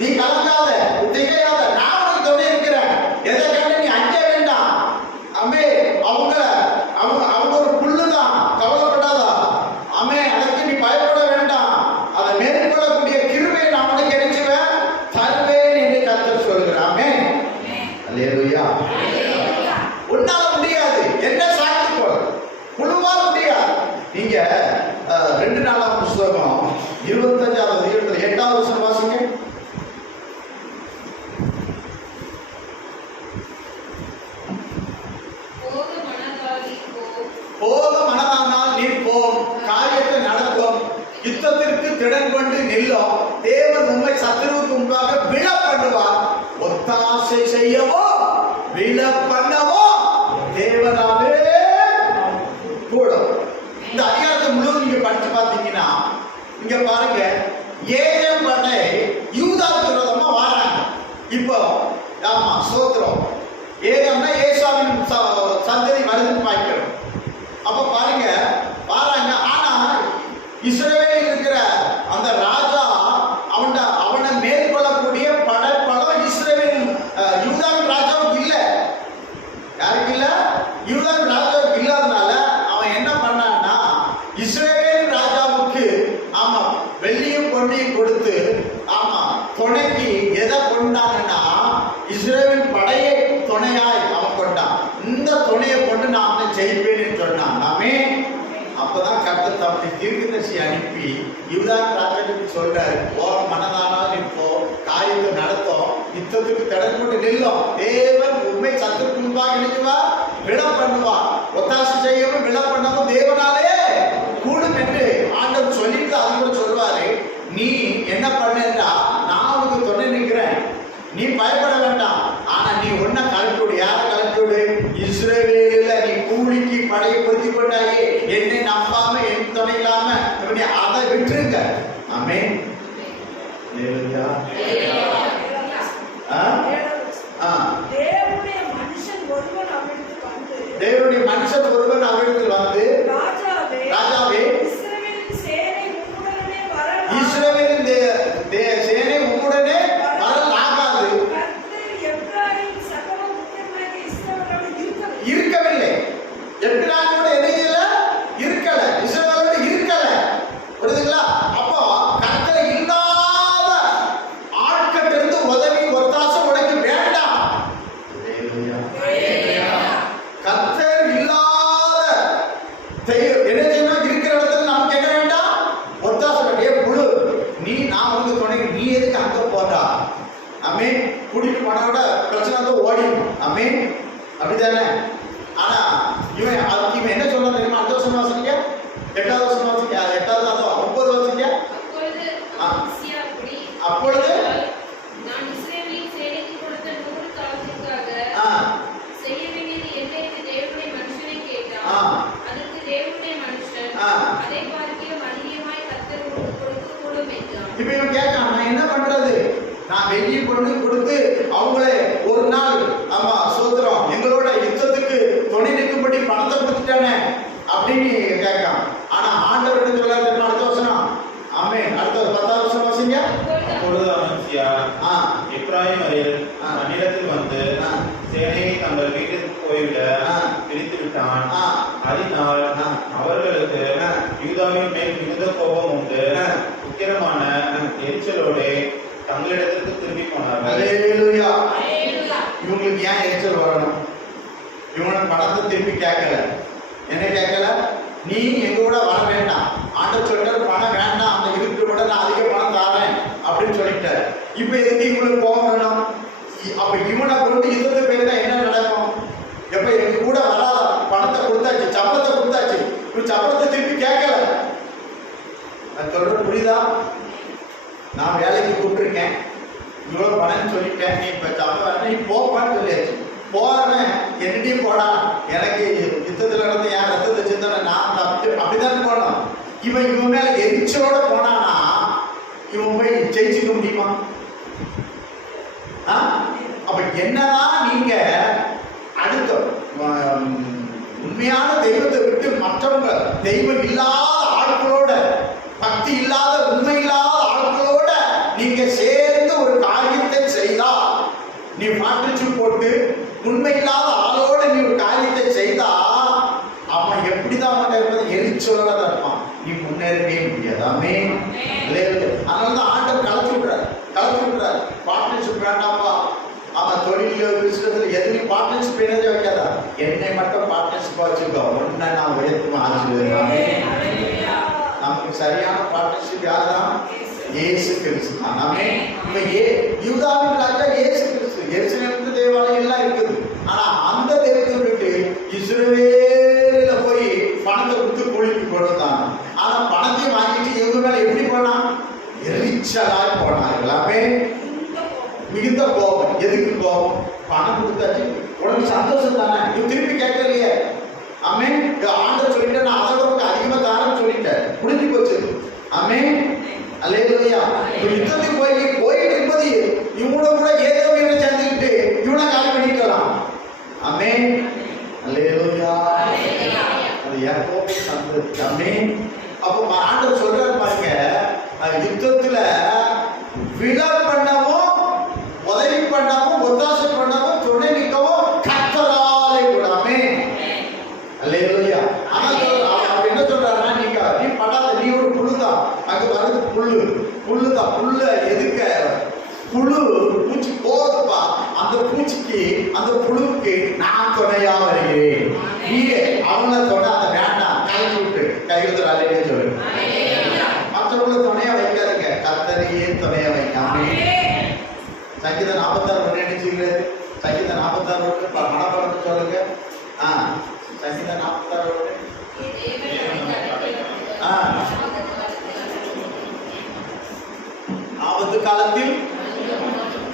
நீ கலங்காத, திகையாத, நான் உனக்கு துணை இருக்கிறேன். எதை கண்டு நீ அஞ்ச வேண்டாம். ஆமென். அவங்க ஒரு புல்லுதான், கவலைப்படாதா. ஆமென். அதுக்கு நீ பயப்பட வேண்டாம். அதை மேற்கொள்ளக்கூடிய கிருபையை நான் உனக்கு கிடைச்சுவேன், தருவேன் என்று கர்த்தர் சொல்கிறார். ஆமென். அல்லேலூயா. உன்னால முடியாது, என்ன சாட்சி போல புழுவால முடியாது. நீங்க 2 நாளாம் புஸ்தகம் 25வது அதிகாரத்தில் 8வது வசனம் வாசிங்க. போக மனதானால் நீ போம், காரியத்தை நடக்கும், யுத்தத்திற்கு திடன் கொண்டு நில்லும். தேவன் உண்மை சத்துருவுக்கு முன்பாக விழ பண்ணுவார். ஒத்தாசை செய்யவோ விழ பண்ணவோ தேவனாலே கூடும். இந்த அதிகாரத்தை முழுவதும் நீங்க படிச்சு பார்த்தீங்கன்னா இங்க பாருங்க, ஏழாம் படை யூதாவுக்கு விரோதமா வராங்க. இப்போ ஆமா சோத்திரம். ஏழாம்னா ஏசாவின் சந்ததி வருதுன்னு பார்க்கிறோம். அப்ப பாருங்க வராங்க. ஆனா இஸ்ரவேல் இருக்கிற அந்த ராஜா அவனை மேற்கொள்ளக்கூடிய படைப்பலம் இஸ்ரவேல் யூதாவின் ராஜாவுக்கு இல்ல. யாருக்கு இல்ல? யூதாவின் ராஜாவுக்கு இல்லாதனால அவன் என்ன பண்ணான்னா இஸ்ரவேல் ராஜாவுக்கு ஆமா வெள்ளியும் பொன்னையும் கொடுத்து ஆமா துணைக்கு எதை கொண்டாங்கன்னா இஸ்ரவேல் படையை துணையாய் அவன் கொண்டான். இந்த துணையை கொண்டு நான் அவனை ஜெயிப்பேன்னு சொன்னான். நாமே அப்பதான் கர்த்தர் தம்முடைய தீர்க்கதரிசி அனுப்பி யூதாவின் ராஜாவுக்கு சொல்றாரு, போக மனதானால் இப்போ காரியத்தை நடத்தும், யுத்தத்துக்கு தடன் கொண்டு நில்லும். தேவன் உண்மை சத்துருக்கு முன்பாக நிற்குவார், விழ பண்ணுவார். ஒத்தாசை செய்யவும் விழ பண்ணவும் தேவனாலே கூடும் என்று ஆண்டவர் சொல்லிட்டு அவங்க சொல்வாரு. நீ என்ன பண்ணா நான் உனக்கு துணை நிற்கிறேன், நீ பயப்பட வேண்டாம். ஆனா நீ ஒன்ன கலப்பிவிடு. யார கலப்பிவிடு? இஸ்ரவேல நீ கூலிக்கு படையை பொருத்தி கொண்டாயே, என்னை நம்பாம என் துணை இல்லாம அதை விட்டுருங்க. ஆமென். தேவனுடைய மனுஷன் ஒருவன் அவரிடத்தில் வந்து ராஜாவே இஸ்ரவேலின் சேனை உம்முடனே வரலாகாது. இருக்கவில்லை. எப்பிரானோட எதிரில இருக்கல, இஸ்ரவேலோட இருக்கல. புரியுதுங்களா? அப்போ கர்த்தர் இல்லாத ஆட்களிலிருந்து உதவி ஒத்தாசை உனக்கு வேண்டாம். கர்த்தர் இல்லாத என்ன செய்யணும்? இருக்கிற இடத்துல நமக்கு என்ன வேண்டாம்? ஒத்தாசை வேண்டிய புழு. நான் வந்து துணை, நீ எதுக்கு அங்க போட்டா? ஆமென். கூட்டிட்டு போனோட பிரச்சனை வந்து ஓடிடும். ஆமென். அப்படிதானே? ஆனா இவன் என்ன சொல்ல தெரியுமா? 2 வருஷம் வாசிக்க, 8வது வருஷம் வாசிக்க, 8வது 9 வாசிக்க. அப்பொழுது நான் இஸ்ரவேலின் சேனைக்கு கொடுத்த 100 காலத்திற்காக செய்ய வேண்டியது என்ன என்று தேவனுடைய மனுஷனை கேட்டான். அதற்கு நான் வெள்ளி பொண்ணு கொடுத்து அவங்களே ஒரு நாள் ஆமா சோத்திரம் எங்களோட யுத்தத்துக்கு துணை நிற்கும்படி பணத்தை கொடுத்துட்டானே அப்படின்னு கேட்கான். ஆனா ஆண்டவர் என்ன சொல்றாரு அடுத்த வசனம்? ஆமென். அடுத்த 10வது வசனம் வாசிங்க. அப்பொழுது அமத்சியா எப்பிராயீமரில் தன்னிடத்தில் வந்து சேனையை தங்கள் வீட்டிற்கு போய்விட பிரித்து விட்டான். அதனால் அவர்களுக்கு யூதாவின் மேல் மிகுந்த கோபம் உண்டு. உக்கிரமான எரிச்சலோட தங்களிடத்திற்கு திரும்பி போனார்கள். அல்லேலூயா. இவங்களுக்கு ஏன் எரிச்சல் வரணும்? இவனை பணத்தை திருப்பி கேட்கல. என்ன கேட்கல? நீ எங்க கூட வர வேண்டாம், ஆண்டவர் சொல்லிட்டாரு பணம் வேண்டாம், அந்த இருக்கிற விட நான் அதிக பணம் தாரேன் அப்படின்னு சொல்லிட்டாரு. இப்ப எதுக்கு இவங்களுக்கு கோபம் வேணும்? அப்ப இவனை கொண்டு யுத்தத்தை போயிருந்தா என்ன நடக்கும்? எப்ப எங்க கூட வராத, பணத்தை கொடுத்தாச்சு, சம்பளத்தை கொடுத்தாச்சு, இப்ப சம்பளத்தை திருப்பி கேட்கல. நான் சொல்றது புரியுதா? நான் வேலைக்கு கூப்பிட்டுருக்கேன், இவ்வளவு பணம்னு சொல்லிட்டேன், நீ இப்ப சம்பளம் நீ போப்பான்னு சொல்லியாச்சு. போறவன் என்னடியும் போடா, எனக்கு யுத்தத்தில் நடந்த என் ரத்தத்தை சிந்தனை நான் தப்பிச்சு அப்படிதான் போனோம். இவன் மேல எரிச்சலோட போனானா இவன் போய் ஜெயிச்சுக்க முடியுமா? அப்ப என்னதான் நீங்க அடுத்த உண்மையான தெய்வத்தை விட்டு மற்றவங்க தெய்வம் இல்லாத ஆட்களோட, பக்தி இல்லாத உண்மை இல்லாத ஆட்களோட நீங்க சேர்ந்து ஒரு காரியத்தை செய்தா, நீ பாட்டிச்சு போட்டு உண்மை இல்லாத ஆளோட நீ ஒரு காரியத்தை செய்தா அவன் எப்படிதான் அவன் இருப்பது? எரிச்சலோட தான் இருப்பான். நீ முன்னேறவே முடியாது. ஆமென். அதனாலதான் ஆண்டவர் கலச்சு விடுறாரு. பார்ட்னர்ஷிப் வேண்டாம்பா. அவன் தொழிலோ பிசினஸ்ல எதுவும் பார்ட்னர்ஷிப் என்னதே வைக்காதா, என்னை மட்டும் பார்ட்னர்ஷிப்பா வச்சுக்கோ, உன்னை நான் உயர்த்துமா ஆசீர்வதிக்கிறேன். நமக்கு சரியான பார்ட்னர்ஷிப் யாருதான்? இயேசு கிறிஸ்து தான். ஆமென். இப்ப யூதாவின் ராஜா இயேசு கிறிஸ்து. எருசலேமில் தேவாலயம் எல்லாம் இருக்குது. ஆனா அந்த தெய்வத்தை விட்டு இஸ்ரவேலில போய் பணத்தை கொடுத்து கூலிக்கு கொடுத்தாங்க. ஆனா பணத்தை வாங்கிட்டு இவங்க மேல எப்படி போனான்? எரிச்சலாய் போனார்கள். ஆமென். மிகுந்த கோபம். எதுக்கு கோபம்? பணம் கொடுத்தாச்சு, உனக்கு சந்தோஷம் தானே, நீ திருப்பி கேட்கலையே. ஆமென். ஆண்டவர் சொல்லிட்டேன், நான் அதை விட அதிகமா தாரேன்னு சொல்லிட்டேன், முடிஞ்சு போச்சு. ஆமென். அல்லேலூயா. யுத்தத்துக்கு போயிட்டு இருப்பது இவங்களோட கூட ஏதோ இவனை சேர்ந்துக்கிட்டு இவனை கால் பண்ணிட்டு வரான். ஆமென். அல்லேலூயா. அது யாக்கோபு சந்ததி. ஆமென். அப்போ ஆண்டவர் சொல்றாரு பாருங்க, யுத்தத்துல விழ பண்ணவும் உதவி பண்ணவும் ஒத்தாசை பண்ணவும் துணை நிற்கவும் கர்த்தராலே கூட. ஆமென். அல்லேலூயா. ஆனா அவர் என்ன சொல்றாருன்னா, நீ படாத, நீ ஒரு புழுதான், அங்க வருது புல்லுதான். புல்ல எதுக்க? புழு பூச்சி போதுப்பா, அந்த பூச்சிக்கு அந்த புழுவுக்கு நான் துணையா வருகிறேன். நீ அவங்கள துணை அதை வேண்டாம், கலந்து விட்டு கையெழுத்துறாலே சொல்லு. மற்றவங்களை துணையா வைக்காதுங்க, கர்த்தரையே துணையா வைக்காம. சங்கீதம் 46 நினைச்சுக்கிறது. சங்கீதம் 46 மனப்படத்தை சொல்லுங்க. சங்கீதம் 46 ஆபத்து காலத்தில்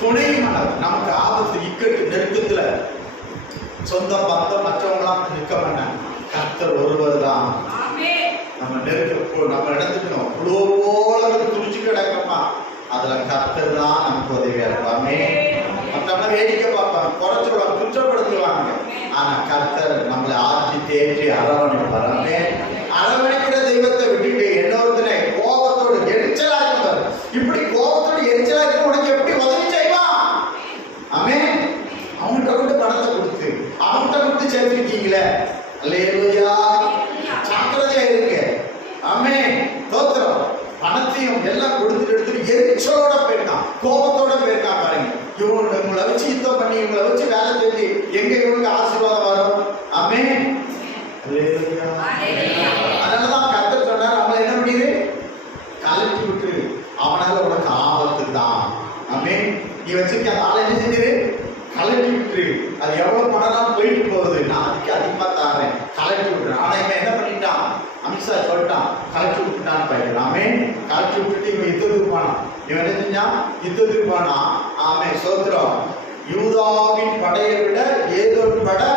துணை மனம். நமக்கு ஆபத்து இக்கட்டு நெருக்கத்துல சொந்த பந்தம் மற்றவங்களாம் நிற்க மாட்டாங்க, கர்த்தர் ஒருவர் தான். நம்ம நெருக்க நம்ம இடத்துக்கணும், புழு போல துடிச்சு கிடக்கமா, அதுல கர்த்தர் தான் நமக்கு உதவியா இருப்பாமே. மற்றவங்க வேடிக்கை பார்ப்பாங்க, குறைச்சுடுவாங்க, குற்றப்படுத்துவாங்க. ஆனா கர்த்தர் நம்மளை ஆட்சி தேற்றி அரவணைப்பாரு. அரவணைக்கிற தெய்வத்தை விட்டுட்டு இன்னொருத்தர கோபத்தோடு எரிச்சலா இருப்பார். இப்படி கோபத்தோடு எரிச்சலா இருக்க உனக்கு எப்படி உதவி செய்வான்? ஆமென். அவன்கிட்ட கொண்டு பணத்தை கொடுத்து அவன்கிட்ட கொடுத்து சேர்த்துருக்கீங்களே. அல்லேலூயா. ஜாக்கிரதையா இருங்க. ஆமென். தோத்திரம். பணத்தையும் எல்லாம் கொடுத்துட்டு எடுத்துட்டு எரிச்சலோட போயிருக்கான், கோபத்தோட போயிருக்கான். பாருங்க, இவங்களை வச்சு யுத்தம் பண்ணி இவங்களை வச்சு வேலை செஞ்சு எங்க இவனுக்கு ஆசீர்வாதம் வரும்? ஆமென். அதனாலதான் கர்த்தர் சொன்னார், நம்மள என்ன பண்ணிடு? கலட்டி விட்டு, அவனால உனக்கு ஆபத்து தான். ஆமென். நீ வச்சிருக்க அந்த ஆளை என்ன செஞ்சிரு? கலட்டி விட்டு. அது எவ்வளவு பணம் போயிட்டு போகுது, நான் அதுக்கு அதிகமா தாரேன், கலட்டி விட்டுறேன். ஆனா இவன் என்ன பண்ணிட்டான்? அமித்ஷா சொல்லிட்டான், கலட்டி விட்டுட்டான்னு போயிட்டு. ஆமென். கலட்டி விட்டுட்டு இவன் யுத்தத்துக்கு போனான். இவன் என்ன செஞ்சான்? யுத்தத்துக்கு போனான். ஆமென். சோத்திரம். யூதாவின் படையை விட ஏதோ படை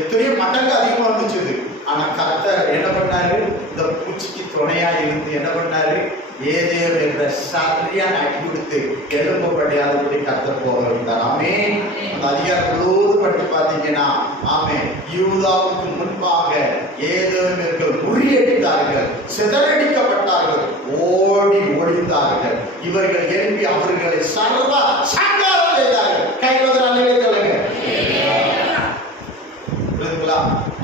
எத்தனையோ மடங்கு அதிகமா இருந்துச்சு. ஆனா கர்த்தர் என்ன பண்ணாரு? இந்த பூச்சிக்கு துணையா இருந்து என்ன பண்ணாரு? ஏதேல் என்ற சரியான அடி கொடுத்து எழும்பப்படையாதபடி கர்த்தர் போக வைத்தார். ஆமென். அந்த அதிகாரம் முழுவதும் படித்து பார்த்தீங்கன்னா ஆமென், யூதாவுக்கு முன்பாக ஏதேலர்கள் முறியடித்தார்கள், சிதறடிக்கப்பட்டார்கள், ஓடி ஒளிந்தார்கள். இவர்கள் எழுப்பி அவர்களை சர்வ சங்காரம் செய்தார்கள். கைவதனாலே சொல்லுங்க.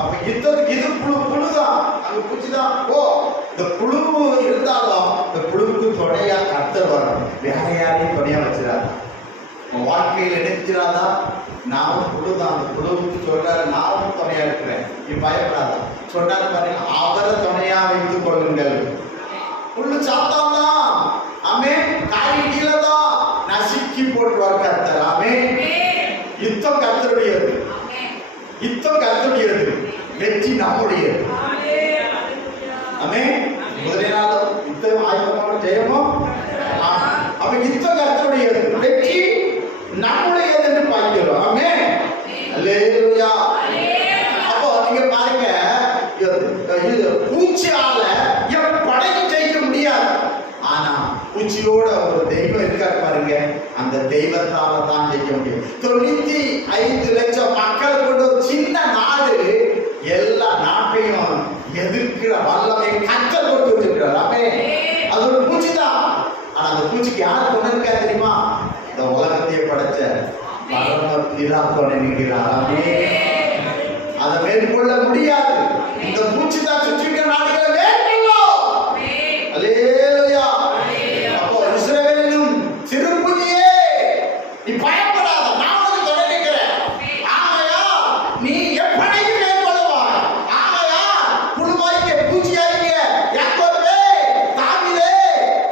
அப்ப யுத்தத்துக்கு இது புழுதான், அங்க பூச்சிதான். ஓ, இந்த புழு இருந்தாலும் இந்த புழுவுக்கு துணையா கர்த்தர் வரணும். வேற யாரையும் துணையா வச்சிடாத. உன் வாழ்க்கையில் நினைச்சிடாதா? நானும் புழுதான், அந்த புழுவுக்கு சொல்றாரு நானும் துணையா இருக்கிறேன், நீ பயப்படாத சொன்னாரு பாருங்க. அவரை துணையா வைத்துக் கொள்ளுங்கள். புல்லு சாத்தான் தான், ஆமே, காய் கீழே தான் நசுக்கி போட்டுவார் கர்த்தர். ஆமே, யுத்தம் கர்த்தருடையது, யுத்தம் கர்த்தருடையது, வெற்றி நம்முடையது. ஆமென். முதலே நாள் யுத்தம் ஆயுதமான ஜெயமோ. அப்ப யுத்தம் கர்த்தருடையது, வெற்றி நம்முடையது என்று பார்க்கிறோம். ஆமென். அல்லேலூயா. அப்போ நீங்க பாருங்க, பூச்சியால எப்படையும் ஜெயிக்க முடியாது. ஆனா பூச்சியோட ஒரு தெய்வம் இருக்காரு பாருங்க, அந்த தெய்வத்தால தான் ஜெயிக்க முடியும். 95 லட்சம் மக்கள் கொண்ட ஒரு சின்ன நாடு எல்லா நாட்டையும் எதிர்க்கிற வல்லமை கர்த்தர் கொடுத்து வச்சிருக்கிறார். ஆமென். அது ஒரு பூச்சி தான். ஆனா அந்த பூச்சிக்கு யார் கொண்டு இருக்கா தெரியுமா? இந்த உலகத்தையே படைச்ச பரமபிதா கொண்டு நிற்கிறார். ஆமென். அதை மேற்கொள்ள முடியாது. இந்த பூச்சி தான் சுற்றி இருக்கிற நாடுகளை மேற்கொள்ளும். அல்லேலூயா. அப்போ இஸ்ரவேலிலும் சிறு பூச்சியே, நீ பயப்படாத, நான் உனக்கு துணை நிற்கிறேன். ஆமையா, நீ எப்படியும் மேற்கொள்வாய். ஆமையா, புழுவாய்க்க பூச்சியாய்க்க யாக்கோபே, தாவீதே,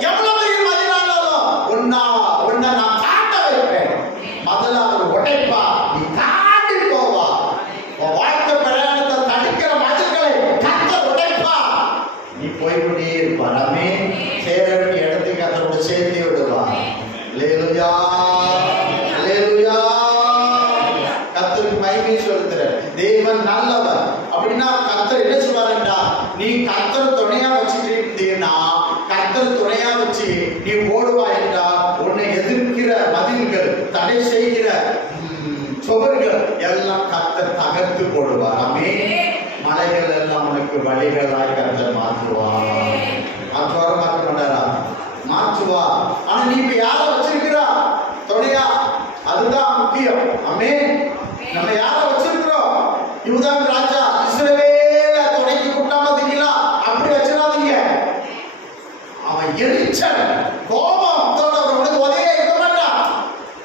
எவ்வளவு பெரிய மதிலானாலும் உன்னை நான் தாண்ட வைப்பேன். முதல்ல அவர் உடைப்பா, நீ தாண்டி போவா. உன் வாழ்க்கை பிரயாணத்தை தடுக்கிற மதில்களை கர்த்தர் உடைப்பா, நீ போய்கொண்டே இருப்பார். ஆமென். சேர வேண்டிய இடத்துக்கு கர்த்தரோட சேர்த்து விடுவா. அல்லேலூயா, அல்லேலூயா. கர்த்தருக்கு மகிமை செலுத்துற தேவன் நல்லவர். அப்படின்னா கர்த்தர் என்ன சொல்றாருன்னா, நீ கர்த்தர் துணையா வச்சுட்டு இருந்தீங்கன்னா, கர்த்தர் துணையா வச்சு நீ ஓடுவா என்றா, உன்னை எதிர்க்கிற மதில்கள், தடை செய்கிற சுவர்கள் எல்லாம் கர்த்தர் தகர்த்து போடுவார். ஆமென். மலைகள் எல்லாம் உனக்கு வழிகளாய் கர்த்தர் மாற்றுவார். மாற்றுவார மாற்ற மாட்டாரா? மாற்றுவா. ஆனா நீ இப்ப யார வச்சிருக்கிறா துணையா? அதுதான் முக்கியம். ஆமென். நம்ம யார வச்சிருக்கிறோம்? யூதான் ராஜா இஸ்ரவேல துணைக்கு கூட்டாம இருக்கீங்களா? அப்படி வச்சிடாதீங்க. அவன் எரிச்சல் கோபத்தோட உனக்கு உதவியா இருக்க மாட்டான்.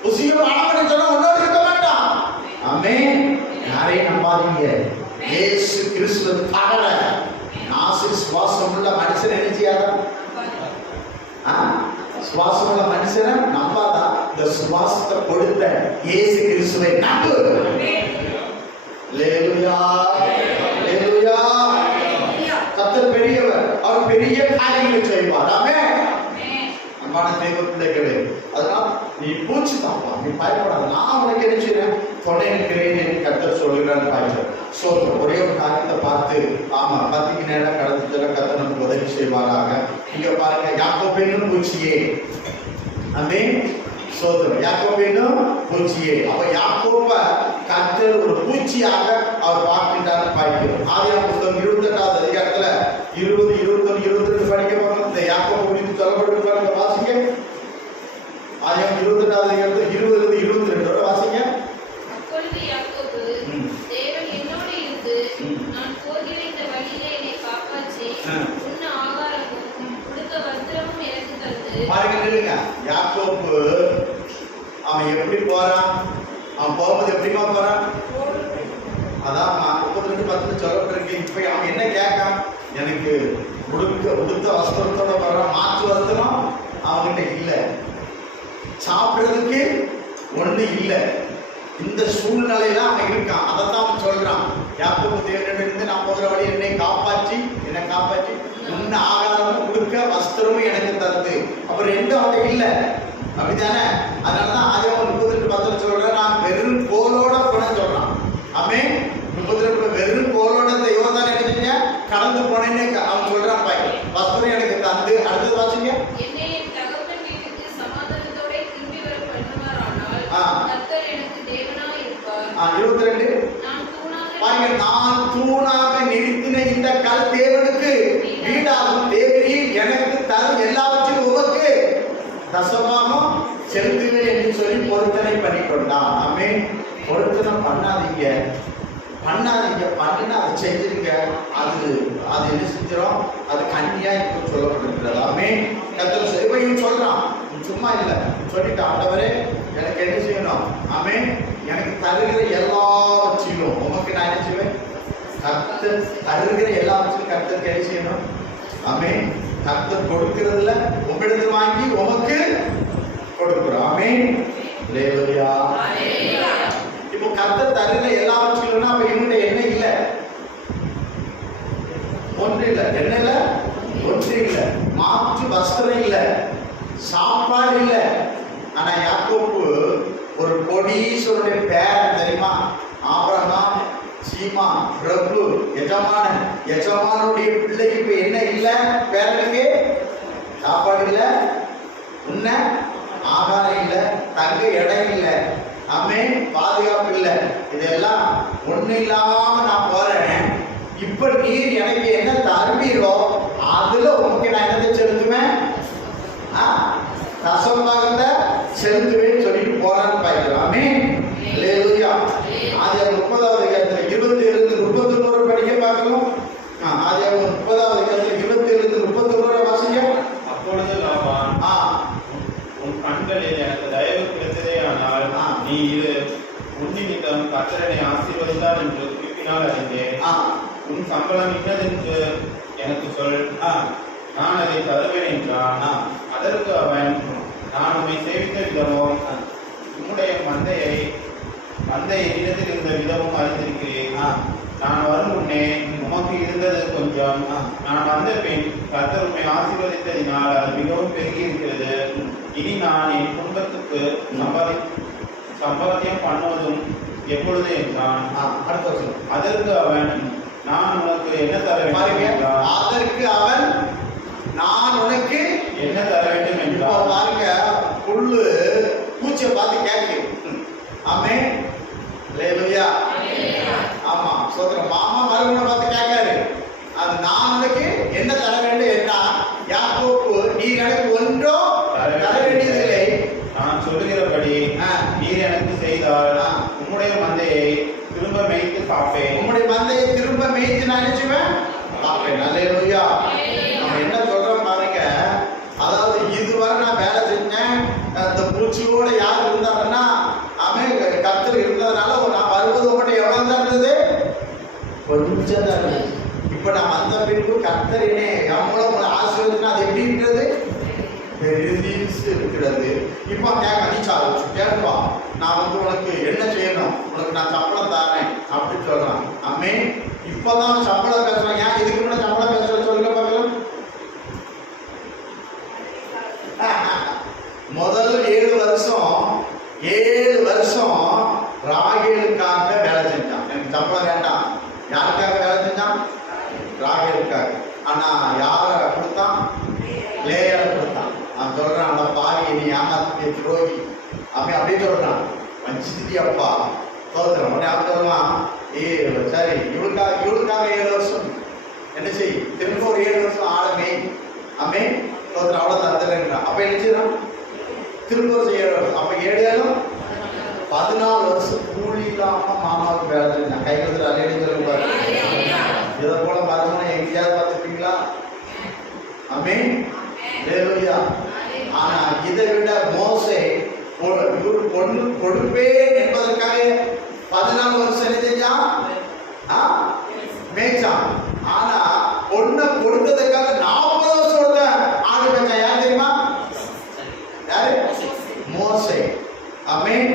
உசியம் ஆனவன் சொன்னா உன்னோடு இருக்க மாட்டான். ஆமென். யாரையும் நம்பாதீங்க. இயேசு கிறிஸ்து தவிர நாசிக் சுவாசம் உள்ள மனுஷன் என்ன செய்யாத? சுவாசம் உள்ள மனுஷனை நம்பாதா? இந்த சுவாசத்தை கொடுத்த இயேசு கிறிஸ்துவை நம்பு. அல்லேலூயா, அல்லேலூயா. கர்த்தர் பெரியவர், அவர் பெரிய காரியங்களை செய்வார். ஆமென். அன்பான தேவ பிள்ளைகளே, அதனால் நீ பூச்சி தாப்பா, நீ பயப்படாத, நான் உனக்கு என்ன செய்றேன்? துணை இருக்கிறேன் என்று கர்த்தர் சொல்லுகிறான்னு பாய்ச்சல். ஒரே ஒரு காரியத்தை பார்த்து, ஆமா, 10 நேரம் கடந்துச்சுல கர்த்தர் நமக்கு உதவி செய்வாராக. இங்க பாருங்க, யாக்கோபேனும் பூச்சியே. ஆமென். சோதரம் யாக்கோபேனும் பூச்சியே. அப்ப யாக்கோப கர்த்தர் ஒரு பூச்சியாக அவர் பார்க்கின்றார் பாய்க்கிறோம். ஆதியாகமம் புத்தகம் 28வது அதிகாரத்துல 20, 21, 22 படிக்க போறோம். இந்த யாக்கோபு குறித்து சொல்லப்பட்டு பாருங்க, வாசிங்க. ஆதியாகமம் 28வது அதிகாரத்துல 20 இருந்து 22 வரை வாசிங்க. அப்பொழுது யாக்கோபு, தேவன் என்னோடு இருந்து நான் போகிற இந்த வழியிலே என்னை காப்பாற்றி உண்ண ஆகாரமும் உடுக்க வஸ்திரமும் எனக்கு தந்து. பாருங்க, நில்லுங்க. யாக்கோபு அவன் எப்படி போறான்? அவன் போகும்போது எப்படிமா போறான்? அதான் 32:10 சொல்லப்பட்டிருக்கு. இப்ப அவன் என்ன கேட்கான்? எனக்கு உடுத்த வஸ்திரத்தோட வர்றான். மாற்று வஸ்திரம் அவன்கிட்ட இல்லை, சாப்பிடுறதுக்கு ஒண்ணு இல்லை. இந்த சூழ்நிலையில அவன் இருக்கான். அதைத்தான் அவன் சொல்றான். யாக்கோபு தேவனிடமிருந்து நான் போகிற வழி என்னை காப்பாற்றி உன்ன ஆகாரமும் கொடுக்க வஸ்திரமும் எனக்கு தந்து. அப்புறம் எந்த அவன் இல்லை, அப்படித்தானே? அதனாலதான் ஆதியாகமம் 32:10 சொல்றேன், நான் வெறும் கோலோட போனேன்னு சொல்றான். ஆமென். 32 வெறும் கோலோட இந்த யோர்தான் நினைச்சீங்க கடந்து போனேன்னு அவன் சொல்றான் பாய். வஸ்திரம் எனக்கு தந்து அடுத்தது வாசிங்க. என்னை என் தகப்பன் வீட்டுக்கு சமாதானத்தோட திரும்பி வர பண்ணுவாரானால் கர்த்தர் எனக்கு தேவனாய் இருப்பார். 22 நான் தூணாக பாருங்க, நான் தூணாக நிறுத்தின இந்த கல் தேவனுக்கு வீடாகும். தேவரீர் எனக்கு தரும் எல்லாவற்றிலும் உமக்கு தசமாகவும் செலுத்துவேன் என்று சொல்லி பொருத்தனை பண்ணி கொண்டான். ஆமென். பொருத்தனை பண்ணாதீங்க, பண்ணுன்னா அதை செஞ்சிருங்க. அது என்ன செஞ்சிடும், அது கண்ணியா இப்போ சொல்லப்பட்டிருக்கிறது. ஆமென். கர்த்தர் இவன் சொல்றான், சும்மா இல்லை சொல்லிட்டு, ஆண்டவரே எனக்கு என்ன செய்யணும், ஆமென், எனக்கு தருகிற எல்லாவற்றிலும் உமக்கு நான் என்ன செய்வேன், கர்த்தர் தருகிற எல்லாவற்றிலும் கர்த்தருக்கு என்ன செய்யணும், ஆமென். கர்த்தர் கொடுக்கிறதுல உங்களிடத்து வாங்கி உமக்கு கொடுக்கிறோம். ஆமென். அல்லேலூயா. இப்போ கர்த்தர் தருகிற எல்லாவற்றிலும்னா அப்ப இவங்க என்ன இல்லை, ஒன்று இல்லை, என்ன இல்லை, ஒன்று இல்லை, மாற்று வஸ்திரம் இல்லை, சாப்பாடு இல்லை. ஆனா யாக்கோப்பு ஒரு கோடீஸ்வரனுடைய பேரன் தெரியுமா, ஆபிரகாம், சீமா, பிரபு, எஜமானுடைய பிள்ளைக்கு இப்ப என்ன இல்லை, பேரனுக்கு சாப்பாடு இல்லை, உன்ன ஆகாரம் இல்லை, தங்க இடம் இல்லை, ஆமென், பாதுகாப்பு இல்லை. இதெல்லாம் ஒண்ணு இல்லாம நான் போறேன். இப்ப நீர் எனக்கு என்ன தருவீரோ அதுல உனக்கு நான் என்னத்தை செலுத்துவேன், தசமபாகத்தை செலுத்துவேன்னு சொல்லிட்டு போறான்னு பார்க்கிறோம். ஆமென். அல்லேலூயா. ஆதியாகமம் 30வது அதிகாரத்துல 27-31 படிக்க பார்க்கலாம். ஆதியாகமம் 30வது அதிகாரத்துல 27-31 வாசிங்க. அப்பொழுது லாபான், உன் கண்களில் எனக்கு தயவு கிடைத்ததேயானால் நீ இரு, உன் நிமித்தம் கர்த்தரை ஆசீர்வதித்தார் என்று குறிப்பினால் அறிந்தேன். உன் சம்பளம் இன்னதென்று எனக்கு சொல், நான் அதை தருவேன் என்றான். அதற்கு அவன், நான் உம்மை சேவித்த விதமும் உம்முடைய மந்தையை என்னிடத்தில் இருந்த விதமும் அறிந்திருக்கிறேன். நான் வரும் முன்னே உமக்கு இருந்தது கொஞ்சம், நான் வந்த பின் கர்த்தர் உம்மை ஆசீர்வதித்ததினால் அது மிகவும் பெருகி இருக்கிறது. இனி நான் என் குடும்பத்துக்கு சம்பாத்தியம் பண்ணுவதும் எப்பொழுது என்றான். அதற்கு அவன், நான் உனக்கு என்ன தர வேண்டும், அதற்கு அவன் நான் உனக்கு என்ன தர வேண்டும் என்றான். பாருங்க, புல்லு பூச்சியை பார்த்து கேட்கு. ஆமென். அல்லேலூயா. ஆமா, சோதரம் மாமா மருமனை பார்த்து கேட்காரு, அது நான் உனக்கு என்ன தர வேண்டும் என்றா, யாக்கோப்பு நீ எனக்கு ஒன்றோ தர வேண்டியதில்லை, நான் சொல்லுகிறபடி நீர் எனக்கு செய்தால் உம்முடைய மந்தையை திரும்ப மேய்த்து பார்ப்பேன். உம்முடைய மந்தையை திரும்ப மேய்த்து நான் நினைச்சுவேன் பார்ப்பேன். அல்லேலூயா. நம்ம என்ன சொல்றோம் பாருங்க, அதாவது இதுவரை நான் வேலை செஞ்சேன், அந்த பூச்சியோட யார் இருந்தாங்கன்னா அவன் கர்த்தர் இருந்ததுனால நான் வருவது உங்கள்கிட்ட எவ்வளவு தான் இருந்தது, கொஞ்சம் தான் இருந்தது. இப்ப நான் வந்த பின்பு கர்த்தரினே எவ்வளவு உங்களை ஆசீர்வதினா அது எப்படி இருக்கிறது, பெரிசு இருக்கிறது. இப்போ கேட்பா, நான் வந்து உனக்கு என்ன செய்யணும், உனக்கு நான் சம்பளம் தரேன் அப்படின்னு சொல்றான். ஆமென். இப்பதான் சம்பளம் பேசுறேன். ஏன் இதுக்கு முன்னாடி சம்பளம் பேசுறேன் சொல்லுங்க பார்க்கலாம். முதல் 7 வருஷம் ராகேலுக்காக வேலை செஞ்சான். எனக்கு சம்பளம் வேண்டாம். யாருக்காக வேலை செஞ்சான், ராகேலுக்காக. ஆனா யார கொடுத்தான், லேயரை கொடுத்தான். நான் சொல்றான், அந்த பாவி நீ ஏமாத்திய துரோகி அவன் அப்படின்னு சொல்றான். வஞ்சித்தி அப்பா தோத்துறான். உடனே அவன் சொல்லுவான், சரி இவளுக்காக 7 வருஷம் என்ன செய், திரும்ப ஒரு 7 வருஷம் ஆளுமே அம்மே தோத்துறான், அவ்வளோ தந்துடுறான். அப்ப என்ன செய்யறான், திரும்ப ஒரு 7 வருஷம். அப்ப 7 14 வருஷம் கூலி இல்லாம மாமாவுக்கு வேலை செஞ்சான். கை கொடுத்துட்டு அலையடி சொல்லுங்க பாரு. இதை போல மருமனை எங்கேயாவது பார்த்துருப்பீங்களா? ஆமென். அல்லேலூயா. ஆனா இதை விட மோசே பொண்ணு கொடுப்பேன் என்பதற்காக 14 வருஷம் என்ன செஞ்சான், மேய்ச்சான். ஆனா பொண்ணை கொடுத்ததுக்காக 40 வருஷம் ஆடு மேய்ச்சான். யார் தெரியுமா, யாரு, மோசே. ஆமென்.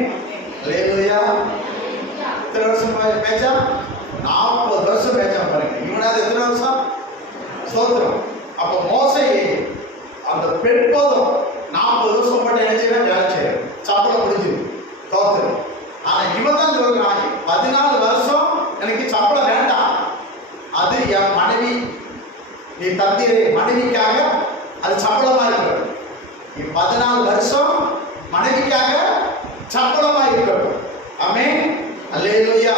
அல்லேலூயா. எத்தனை வருஷம் மேய்ச்சான், 40 வருஷம் மேய்ச்சான். பாருங்க, இவனாவது எத்தனை வருஷம், ஸ்தோத்திரம். அப்ப மோசே அந்த பெண் போதும் 40 வருஷம் மட்டும் என்ன செய்ய வேலை செய்ய சம்பளம் முடிஞ்சு தோத்துரும். ஆனா இவன் தான் சொல்றான், 14 வருஷம் எனக்கு சம்பளம் வேண்டாம், அது என் மனைவி நீ தந்தீரே மனைவிக்காக அது சம்பளமா இருக்கட்டும். நீ 14 வருஷம் மனைவிக்காக சம்பளமா இருக்கட்டும். ஆமென். அல்லேலூயா.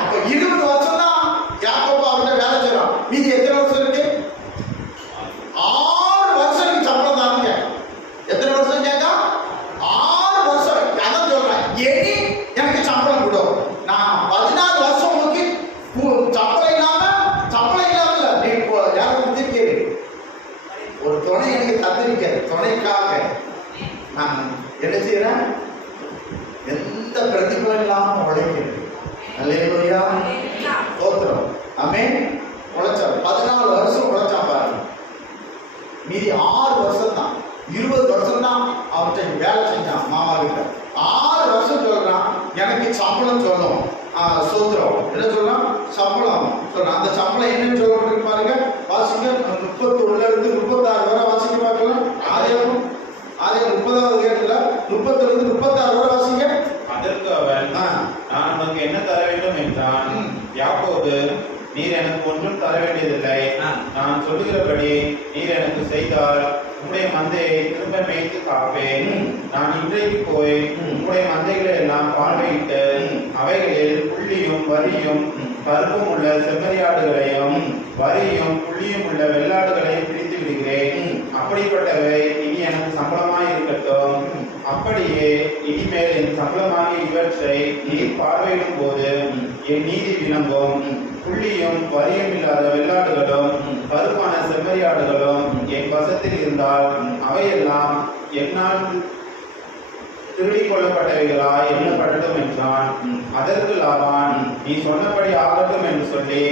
அப்ப 20 வருஷம் தான் யாக்கோபு அவர்கிட்ட வேலை செய்றான். மீதி எத்தனை வருஷம் இருக்கு? 6 வருஷம் நீ சம்பளம் தாங்க. எத்தனை வருஷம் கேட்டா? 6 வருஷம். அதான் சொல்றேன், ஏனி எனக்கு சம்பளம் கொடு. நான் 14 வருஷம் உங்களுக்கு சம்பளம் இல்லாம நீ யாரும் கொடுத்திருக்கீரு. ஒரு துணை எனக்கு தந்திருக்காரு. துணைக்காக நான் என்ன செய்யறேன்? எந்த பிரதிபலம் இல்லாம உழைக்கிறேன். அல்லேலூயா. ஸ்தோத்திரம். ஆமென். உழைச்சான் 14 வருஷம் உழைச்சான் பாருங்க. மீதி 6 வருஷம் தான், 20 வருஷம் தான் அவர்கிட்ட வேலை செஞ்சான் மாமா கிட்ட. 6 வருஷம் சொல்றான் எனக்கு சம்பளம் சொல்லும். சோத்திரம் என்ன சொல்றான்? சம்பளம் சொல்றான். அந்த சம்பளம் என்னன்னு சொல்லிட்டு பாருங்க. வாசிக்க 31 இருந்து 36 வரை வாசிக்க பார்க்கலாம். ஆதியாகமம் 30வது கேட்டுல 30 இருந்து 36 வரை வாசிங்க. அதற்கு அவன், நான் உனக்கு என்ன தர வேண்டும் என்றான். யாக்கோபு, நீர் எனக்கு ஒன்றும் தர வேண்டியதில்லை. நான் சொல்லுகிறபடி நீர் எனக்கு செய்தால் உம்முடைய மந்தையை திரும்ப மேய்த்து காப்பேன். நான் இன்றைக்கு போய் உம்முடைய மந்தைகளை எல்லாம் பார்வையிட்டு அவைகளில் புள்ளியும் வரியும் கருப்பும் உள்ள செம்மறியாடுகளையும் வரியும் புள்ளியும் உள்ள வெள்ளாடுகளையும் பிடித்து விடுகிறேன். அப்படிப்பட்டவை இனி எனக்கு சம்பளமாய் இருக்கட்டும். அப்படியே இனிமேல் என் சம்பளமாகிய இவற்றை நீர் பார்வையிடும் போது என் நீதி விளங்கும். புள்ளியும் வரியும் இல்லாத வெள்ளாடுகளும் கருப்பான செம்மறியாடுகளும் என் வசத்தில் இருந்தால் அவையெல்லாம் என்னால் திருடிக் கொள்ளப்பட்டவைகளாய் எண்ணப்படட்டும் என்றான். அதற்கு லாபான், நீ சொன்னபடி ஆகட்டும் என்று சொல்லி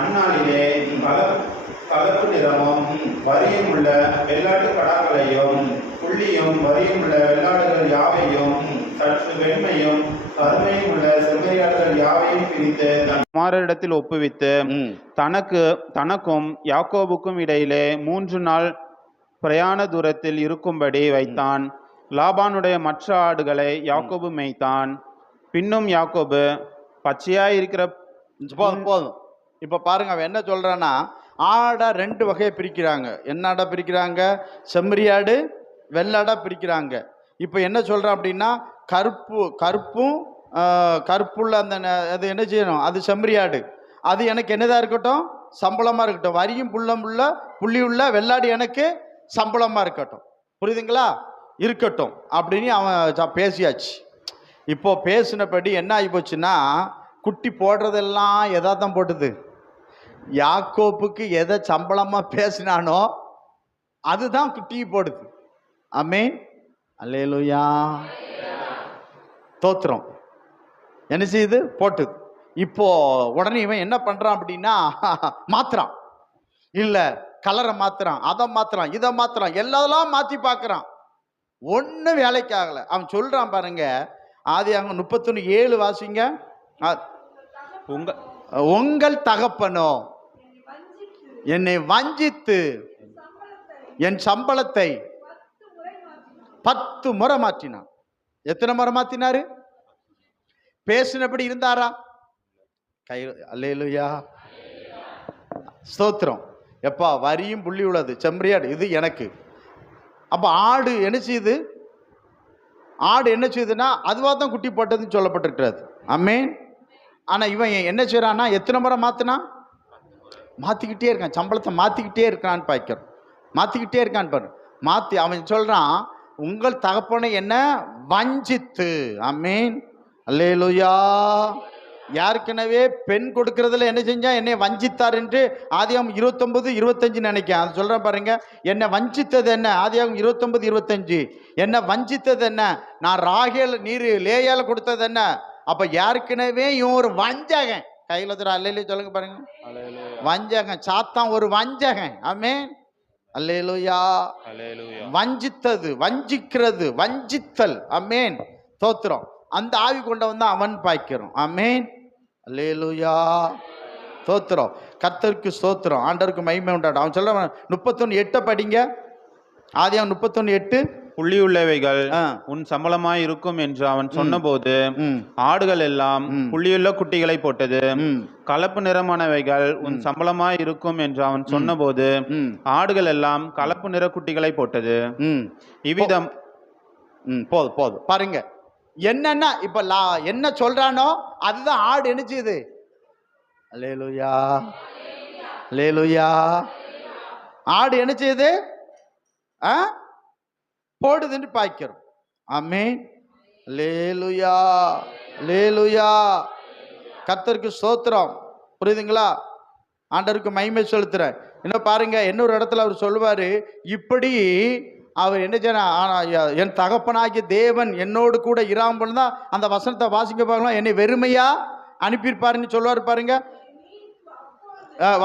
அந்நாளிலே கலப்பு நிறமும் வரியும் உள்ள வெள்ளாட்டு கடாக்களையும் புள்ளியும் வரியும் உள்ள வெள்ளாடுகள் யாவையும் சற்று வெண்மையும் கருமையும் உள்ள செம்மறியாடுகள் யாவையும் பிரித்து தன் குமாரரிடத்தில் ஒப்புவித்து தனக்கும் யாக்கோபுக்கும் இடையிலே 3 நாள் பிரயாண தூரத்தில் இருக்கும்படி வைத்தான். லாபானுடைய மற்ற ஆடுகளை யாக்கோபு மேய்த்தான். பின்னும் யாக்கோபு பச்சையாயிருக்கிற போதும். இப்ப பாருங்க, அவன் என்ன சொல்றான்னா, ஆடை 2 வகையை பிரிக்கிறாங்க. என்ன ஆடை பிரிக்கிறாங்க? செம்மறியாடு, வெள்ளாடா பிரிக்கிறாங்க. இப்போ என்ன சொல்றான் அப்படின்னா, கருப்புள்ள அந்த அது என்ன செய்யணும்? அது செம்மறியாடு. அது எனக்கு என்னதான் இருக்கட்டும்? சம்பளமா இருக்கட்டும். வரியும் புள்ளி உள்ள வெள்ளாடு எனக்கு சம்பளமா இருக்கட்டும். புரியுதுங்களா? இருக்கட்டும் அப்படின்னு அவன் பேசியாச்சு. இப்போ பேசினபடி என்ன ஆகி போச்சுன்னா, குட்டி போடுறதெல்லாம் எதா தான் போட்டுது. யாக்கோப்புக்கு எதை சம்பளமா பேசினானோ அதுதான் குட்டி போடுது. ஆமென். அல்லேலூயா. தோத்திரம். என்ன செய்யுது? போட்டுது. இப்போ உடனே இவன் என்ன பண்றான் அப்படின்னா, மாத்துறான். இல்ல கலரை மாத்துறான், அதை மாத்துறான், இதை மாத்துறான், எல்லாதெல்லாம் மாத்தி பார்க்கறான். ஒன்னும் வேலைக்கு ஆகல. அவன் சொல்றான் பாருங்க, ஆதியாகமம் 31:7 வாசிங்க. உங்கள் தகப்பனோ என்னை வஞ்சித்து என் சம்பளத்தை 10 முறை மாற்றினான். எத்தனை முறை மாத்தினாரு? பேசினபடி இருந்தாரா? அல்லேலூயா. ஸ்தோத்திரம். எப்பா வரியும் புள்ளி உள்ளது செம்மறியாடு இது எனக்கு. அப்ப ஆடு என்ன செய்யுது? ஆடு என்ன செய்யுதுன்னா அதுவாக தான் குட்டி போட்டதுன்னு சொல்லப்பட்டிருக்கிறது. ஆமென். ஆனா இவன் என்ன செய்யறான்னா, எத்தனை முறை மாத்தினா? மாத்திக்கிட்டே இருக்கான். சம்பளத்தை மாத்திக்கிட்டே இருக்கான்னு பாய்க்கிறோம். மாத்திக்கிட்டே இருக்கான்னு பாரு. மாத்தி அவன் சொல்றான், உங்கள் தகப்பனை என்ன வஞ்சித்து. ஆமென். அல்லேலூயா. யாருக்கெனவே பெண் கொடுக்கறதுல என்ன செஞ்சா? என்னை வஞ்சித்தார் என்று ஆதியாகமம் 29:25 நினைக்கிறேன். அது சொல்றேன் பாருங்க. என்னை வஞ்சித்தது என்ன? ஆதியாகமம் 29:25. என்ன வஞ்சித்தது என்ன? நான் ராகேல் நீர் லேயால கொடுத்தது என்ன? அப்ப யாருக்கெனவே இவன் ஒரு வஞ்சகன். கையில தர அல்லேலூயா சொல்லுங்க பாருங்க. வஞ்சகன். சாத்தான் ஒரு வஞ்சகன். ஆமென். அல்லேலூயா. வஞ்சித்தது, வஞ்சிக்கிறது, வஞ்சித்தல். ஆமென். ஸ்தோத்திரம். அந்த ஆவி கொண்டவன் தான் அவன் பாய்க்கிறோம். ஆமென். அல்லேலூயா. ஸ்தோத்திரம். கர்த்தருக்கு ஸ்தோத்திரம். ஆண்டவருக்கு மகிமை உண்டாடும். அவன் சொல்றான் 31:8 படிங்க. ஆதியாகமம் 31:8. புள்ளியுள்ளவைகள் ஆ. உன் சம்பளமாய் இருக்கும் என்று அவன் சொன்னபோது ம். ஆடுகள் எல்லாம் புள்ளியுள்ள குட்டிகளை போட்டது. ம். கலப்பு நிறமானவைகள் உன் சம்பளமாய் இருக்கும் என்று அவன் சொன்னபோது ம். ஆடுகள் எல்லாம் கலப்பு நிற குட்டிகளை போட்டது. ம். இவ்விதம் போதும் போதும் பாருங்க. என்னன்னா இப்ப என்ன சொல்றானோ அதுதான் ஆடு என்ன செய்யுது. அல்லேலூயா அல்லேலூயா. ஆடு என்ன செய்யுது? போடுதுன்னு பாய்க்கிறோம். ஆமென். அல்லேலூயா அல்லேலூயா. கர்த்தருக்கு ஸ்தோத்திரம். புரியுதுங்களா? ஆண்டவருக்கு மகிமை செலுத்துறேன். இன்னும் பாருங்க, இன்னொரு இடத்துல அவர் சொல்லுவாரு, இப்படி அவர் என்ன செய்ய, என் தகப்பனாகிய தேவன் என்னோடு கூட இராமல் தான், அந்த வசனத்தை வாசிக்க பார்க்கலாம், என்னை வெறுமையா அனுப்பியிருப்பாருன்னு சொல்லுவார் பாருங்க.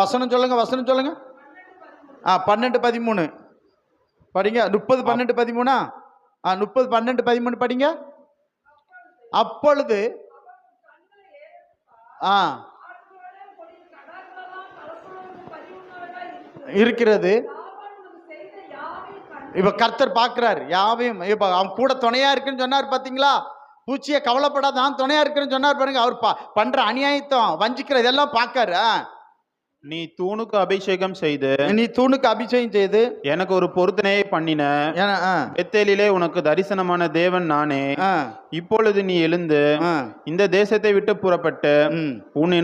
வசனம் சொல்லுங்க, வசனம் சொல்லுங்க. 12:13 படிங்க. 30:12-13. 30:12-13 படிங்க. அப்பொழுது இருக்கிறது. இப்ப கர்த்தர் பார்க்கிறார் யாவையும். இப்ப அவன் கூட துணையா இருக்குன்னு சொன்னார் பாத்தீங்களா? பூச்சியை கவலைப்படாத, நான் துணையா இருக்குன்னு சொன்னார் பாருங்க. அவர் பண்ற அநியாயத்தம் வஞ்சிக்கிற இதெல்லாம் பார்க்காரு. நீ தூணுக்கு அபிஷேகம் செய்து எனக்கு ஒரு பொருத்தனையை பண்ணின பெத்தேலிலே உனக்கு தரிசனமான தேவன் நானே. இப்பொழுது நீ எழுந்து இந்த தேசத்தை விட்டு புறப்பட்டு உன்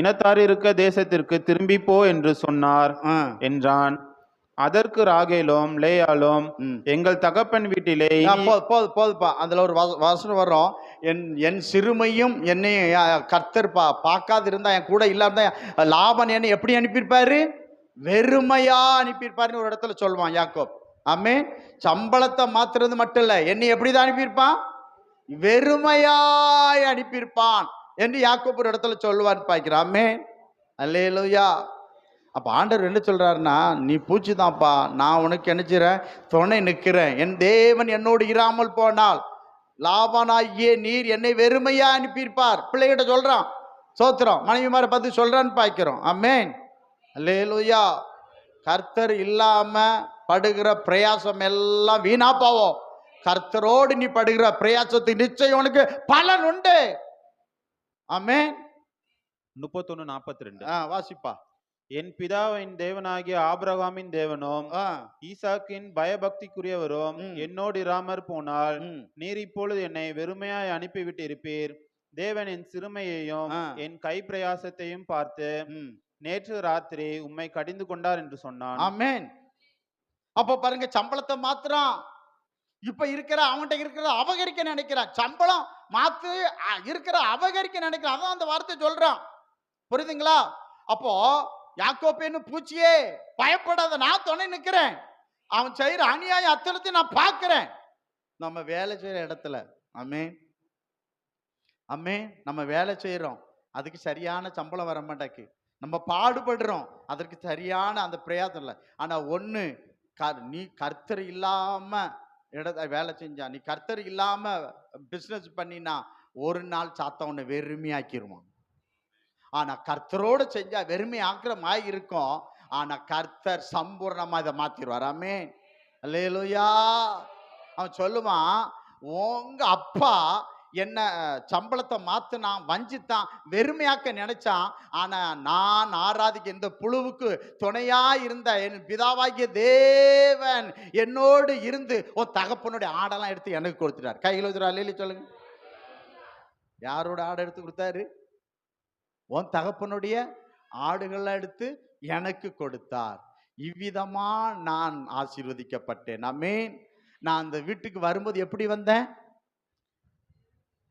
இனத்தார் இருக்க தேசத்திற்கு திரும்பி போ என்று சொன்னார் என்றான். அதற்கு ராகேலும் லேயாலும் எங்கள் தகப்பன் வீட்டிலே போதுப்பா. அதுல ஒரு வசனம் வரும், என் சிறுமையும் என்னை கர்த்தர் பார்க்காது இருந்தா, என் கூட இல்லாம லாபன் என்னை எப்படி அனுப்பியிருப்பாரு? வெறுமையா அனுப்பியிருப்பாருன்னு ஒரு இடத்துல சொல்லுவான் யாக்கோப். ஆமென். சம்பளத்தை மாத்துறது மட்டும் இல்ல, என்னை எப்படிதான் அனுப்பியிருப்பான்? வெறுமையாய் அனுப்பியிருப்பான் என்று யாக்கோப் ஒரு இடத்துல சொல்லுவான்னு பாய்க்கிறான். ஆமென். அல்லேலூயா. அப்போ ஆண்டவர் என்ன சொல்கிறாருன்னா, நீ பூச்சி தான்ப்பா, நான் உனக்கு என்னச்சுறேன், துணை நிற்கிறேன். என் தேவன் என்னோடு இராமல் போனால் லாபானாகிய நீர் என்னை வெறுமையா அனுப்பியிருப்பார். பிள்ளைகிட்ட சொல்கிறான், சோத்திரம். மனைவிமாரை பார்த்து சொல்கிறான்னு பாய்க்கிறோம். ஆமென். அல்லேலூயா. கர்த்தர் இல்லாமல் படுகிற பிரயாசம் எல்லாம் வீணா போவோம். கர்த்தரோடு நீ படுகிற பிரயாசத்துக்கு நிச்சயம் உனக்கு பலன் உண்டு. ஆமென். 31:42 வாசிப்பா. என் பிதாவின் தேவனாகிய ஆபிரகாமின் தேவனும் ஈசாக்கின் பயபக்திக்குரியவரும் என்னோடு இராமற் போனால் நீர் இப்பொழுது என்னை வெறுமையாய் அனுப்பிவிட்டு இருப்பீர். தேவன் என் சிறுமையையும் என் கை பிரயாசத்தையும் பார்த்து நேற்று ராத்திரி உம்மை கடிந்து கொண்டார் என்று சொன்னான். ஆமென். அப்ப பாருங்க, சம்பளத்தை மாத்திரம் இப்ப இருக்கிற அவன்கிட்ட இருக்கிற அபகரிக்க நினைக்கிறான். சம்பளம் மாத்து இருக்கிற அபகரிக்க நினைக்கிறான். அதான் அந்த வார்த்தை சொல்றான். புரியுதுங்களா? அப்போ யாக்கோப்பேன்னு பூச்சியே பயப்படாத, நான் துணை நிற்கிறேன். அவன் செய்யற அநியாயம் அத்தலத்தை நான் பார்க்கிறேன். நம்ம வேலை செய்யற இடத்துல ஆமென் ஆமென், நம்ம வேலை செய்யறோம், அதுக்கு சரியான சம்பளம் வர மாட்டாக்கு. நம்ம பாடுபடுறோம், அதற்கு சரியான அந்த பிரயாசம் இல்லை. ஆனா ஒண்ணு, நீ கர்த்தர் இல்லாம வேலை செஞ்சா, நீ கர்த்தர் இல்லாம பிசினஸ் பண்ணினா ஒரு நாள் சாத்தா உன்னை வெறுமையாக்கிடுவான். ஆனா கர்த்தரோடு செஞ்சா வெறுமை ஆக்கிற மாதிரி இருக்கும். ஆனா கர்த்தர் சம்பூர்ணமா இதை மாத்திடுவார். ஆமென். அல்லேலூயா. அவன் சொல்லுவான், உங்க அப்பா என்ன சம்பளத்தை மாத்தினான், வஞ்சித்தான், வெறுமையாக்க நினைச்சான். ஆனா நான் ஆராதிக்க இந்த புழுவுக்கு துணையா இருந்த என் பிதாவாகிய தேவன் என்னோடு இருந்து உன் தகப்பனுடைய ஆடெல்லாம் எடுத்து எனக்கு கொடுத்துட்டார். கையில் வச்சுரு. அல்லேலூயா சொல்லுங்க. யாரோட ஆடை எடுத்து கொடுத்தாரு? உன் தகப்பனுடைய ஆடுகளை எடுத்து எனக்கு கொடுத்தார். இவ்விதமா நான் ஆசீர்வதிக்கப்பட்டேன். ஆமென். நான் அந்த வீட்டுக்கு வரும்போது எப்படி வந்தேன்?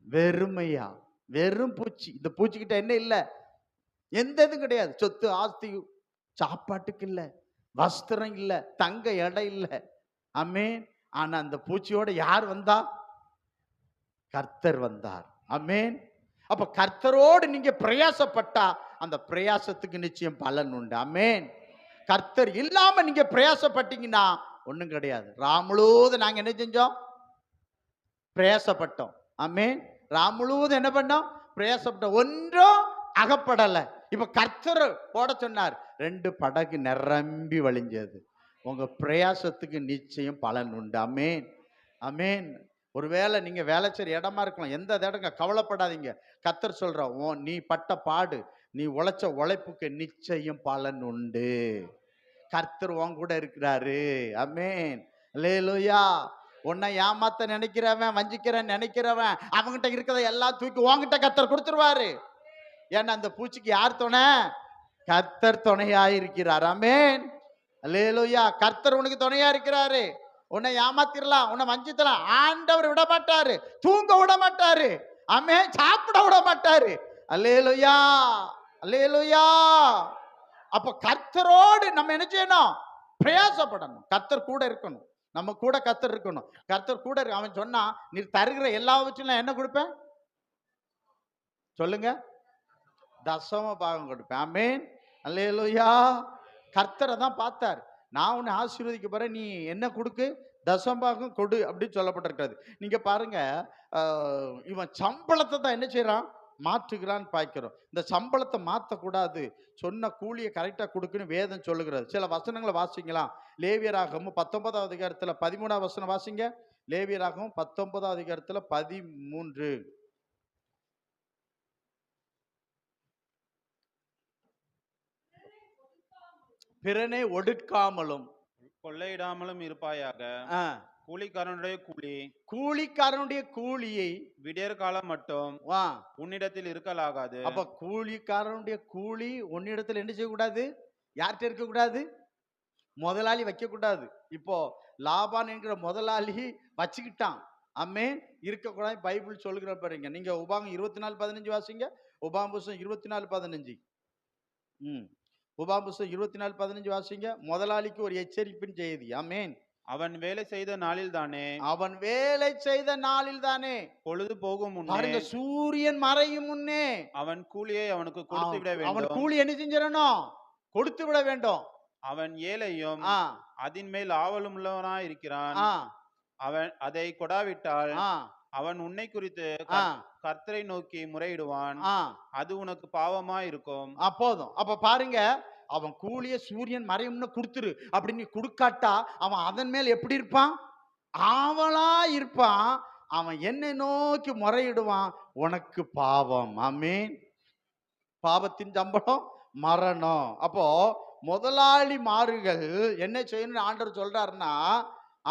வெறுமையா, வெறும் பூச்சி. இந்த பூச்சிக்கிட்ட என்ன இல்லை? எந்த இதுவும் கிடையாது. சொத்து ஆஸ்தி, சாப்பாட்டுக்கு இல்லை, வஸ்திரம் இல்லை, தங்க இடம் இல்லை. ஆமென். ஆனா அந்த பூச்சியோட யார் வந்தா? கர்த்தர் வந்தார். ஆமென். அப்ப கர்த்தரோடு நீங்க பிரயாசப்பட்டா அந்த பிரயாசத்துக்கு நிச்சயம் பலன் உண்டு. ஆமென். கர்த்தர் இல்லாம நீங்க பிரயாசப்பட்டீங்கன்னா ஒண்ணும் கிடையாது. ராமுழுவதும் நாங்க என்ன செஞ்சோம்? பிரயாசப்பட்டோம். ஆமென். ராமுழுவதும் என்ன பண்ணோம்? பிரயாசப்பட்டோம். ஒன்றும் அகப்படலை. இப்ப கர்த்தர் போட சொன்னார், 2 படகு நிரம்பி வழிஞ்சது. உங்க பிரயாசத்துக்கு நிச்சயம் பலன் உண்டு. அமேன், அமேன். ஒருவேளை நீங்க வேலை செய்யற இடமா இருக்கலாம், எந்த இடங்க கவலைப்படாதீங்க. கர்த்தர் சொல்ற நீ பட்ட பாடு, நீ உழைச்ச உழைப்புக்கு நிச்சயம் பலன் உண்டு. கர்த்தர் உன் கூட இருக்கிறாரு. அமேன், அல்லேலூயா. உன்னை ஏமாத்த நினைக்கிறவன், வஞ்சிக்கிறேன் நினைக்கிறவன், அவங்கிட்ட இருக்கிறத எல்லாம் தூக்கி உன்கிட்ட கர்த்தர் கொடுத்துருவாரு. ஏன்னா அந்த பூச்சிக்கு யார் துணை? கர்த்தர் துணையாயிருக்கிறார். ஆமென், அல்லேலூயா. கர்த்தர் உனக்கு துணையா இருக்கிறாரு. உன்னை ஏமாத்திரலாம், உன்னை வஞ்சித்தலாம், ஆண்டவர் விட மாட்டாரு, தூங்க விட மாட்டாரு, ஆமென், சாப்பிட விட மாட்டாரு. அல்லேலூயா, அல்லேலூயா. அப்ப கர்த்தரோடு நம்ம என்ன செய்யணும்? பிரயாசப்படணும். கர்த்தர் கூட இருக்கணும், நம்ம கூட கர்த்தர் இருக்கணும். கர்த்தர் கூட இருக்கு. அவன் சொன்னா, நீ தருகிற எல்லாவற்றிலும் என்ன கொடுப்பேன் சொல்லுங்க? தசம பாகம் கொடுப்பேன். ஆமென், அல்லேலூயா. கர்த்தரை தான் பார்த்தார். நான் உன்னை ஆசீர்வதிக்க போறேன், நீ என்ன கொடுக்கு? தசமபாகம் கொடு அப்படின்னு சொல்லப்பட்டிருக்காது. நீங்க பாருங்க, இவன் சம்பளத்தை தான் என்ன செய்யறான்? மாற்றுகிறான்னு பார்க்கிறோம். இந்த சம்பளத்தை மாற்றக்கூடாது, சொன்ன கூலியை கரெக்டாக கொடுக்குன்னு வேதம் சொல்லுகிறது. சில வசனங்களை வாசிக்கலாம். லேவியராகமும் 19வது அதிகாரத்தில் 13வது வசனம் வாசிங்க. லேவியராகமும் 19வது அதிகாரத்தில் 13. பிறனை ஒடுக்காமலும் கொள்ளையிடாமலும் இருப்பாயாக. கூலிக்காரனுடைய கூலி, கூலிக்காரனுடைய கூலியை விடியற் காலம் மட்டும் உன்னிடத்தில் இருக்கலாகாது. அப்ப கூலிக்காரனுடைய கூலி உன்னிடத்தில் என்ன செய்யக்கூடாது? யார்கிட்ட இருக்கக்கூடாது? முதலாளி வைக்கக்கூடாது. இப்போ லாபான் என்கிற முதலாளி வச்சுக்கிட்டான். ஆமென், இருக்கக்கூடாது. பைபிள் சொல்லுகிற பாருங்க. நீங்க உபாகம் 24:15 வாசிங்க. உபாகம் புஸ்தகம் 24:15. உபாகம் புஸ்தகம் 24:15 வாசிங்க. முதலாளிக்கு ஒரு எச்சரிப்பின் செய்தி. ஆமென். அவன் வேலை செய்த நாளில் தானே, அவன் வேலை செய்த நாளில் தானே, பொழுது போகும் முன்னே, சூரியன் மறையும் முன்னே அவன் கூலியை அவனுக்கு கொடுத்து விட வேண்டும். அவன் கூலி என்ன செஞ்சிடணும்? கொடுத்து விட வேண்டும். அவன் ஏழையும் அதன் மேல் ஆவலும் உள்ளவனாய் இருக்கிறான். அவன் அதை கொடாவிட்டால் அவன் உன்னை குறித்து கர்த்தரை நோக்கி முறையிடுவான். அது உனக்கு பாவமா இருக்கும். போதும். அப்ப பாருங்க, அவன் கூலிய சூரியன் மறையும்னு கொடுத்துரு அப்படின்னு கொடுக்காட்டா அவன் அதன் மேல் எப்படி இருப்பான்? ஆவலா இருப்பான். அவன் என்னை நோக்கி முறையிடுவான், உனக்கு பாவம். ஆமென். பாவத்தின் சம்பளம் மரணம். அப்போ முதலாளிமார்கள் என்ன செய்யணும்னு ஆண்டவர் சொல்றாருன்னா,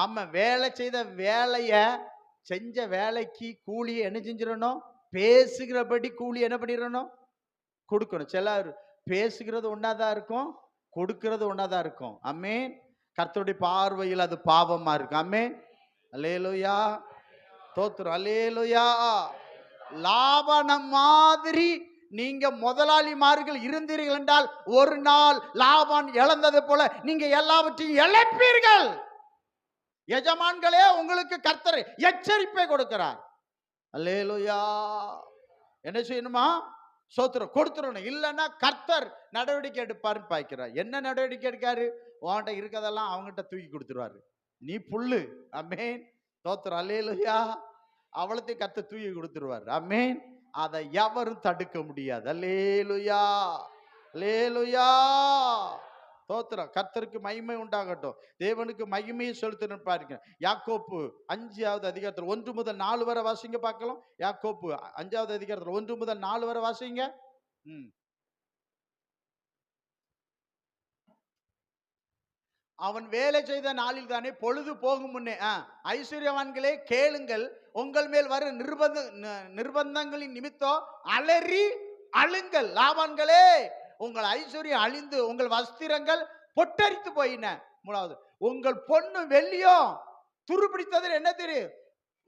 ஆமா, வேலை செய்த வேலைய செஞ்ச வேலைக்கு கூலியை என்ன செஞ்சிடணும்? பேசுகிறபடி கூலி என்ன பண்ணிடணும்? கொடுக்கணும். சிலர் பேசுகிறது ஒன்னாதான் இருக்கும், கொடுக்கிறது ஒன்னாதான் இருக்கும். ஆமென். கர்த்தருடைய பார்வையில் அது பாவமா இருக்கும். ஆமென், அல்லேலூயா, தோத்திரம், அல்லேலூயா. லாபம் மாதிரி நீங்க முதலாளிமார்கள் இருந்தீர்கள் என்றால் ஒரு நாள் லாபான் இழந்தது போல நீங்க எல்லாவற்றையும் இழப்பீர்கள். எஜமான்களே, உங்களுக்கு கர்த்தர் எச்சரிப்பை கொடுக்கிறார். அல்லேலூயா. என்ன செய்யணுமா? சோத்திரம் கொடுத்துடணும். இல்லைன்னா கர்த்தர் நடவடிக்கை எடுப்பாருன்னு பார்க்கிறார். என்ன நடவடிக்கை எடுக்காரு? உன்கிட்ட இருக்கதெல்லாம் அவங்ககிட்ட தூக்கி கொடுத்துருவாரு. நீ புல்லு. ஆமென், சோத்திரம், அல்லேலூயா. அவளத்தையும் கர்த்தர் தூக்கி கொடுத்துருவாரு. ஆமென். அதை எவரும் தடுக்க முடியாது. அல்லேலூயா, அல்லேலூயா, ஸ்தோத்திரம். கர்த்தருக்கு மகிமை உண்டாகட்டும். தேவனுக்கு மகிமையை செலுத்தணும் பாருங்க. யாக்கோப்பு 5வது அதிகாரத்தில் 1 முதல் 4 வரை வாசிங்க பார்க்கலாம். யாக்கோப்பு 5வது அதிகாரத்தில் 1 முதல் 4 வரை வாசிங்க. அவன் வேலை செய்த நாளில் தானே, பொழுது போகும் முன்னே, ஐஸ்வர்யவான்களே கேளுங்கள், உங்கள் மேல் வரும் நிர்பந்தங்களின் நிமித்தம் அலறி அழுங்கள். லாபான்களே, உங்கள் ஐஸ்வர்யம் அழிந்து உங்கள் வஸ்திரங்கள் பொட்டரித்து போயின. மூணாவது, உங்கள் பொண்ணு வெள்ளியும் துருப்பிடித்தது. என்ன தெரியும்?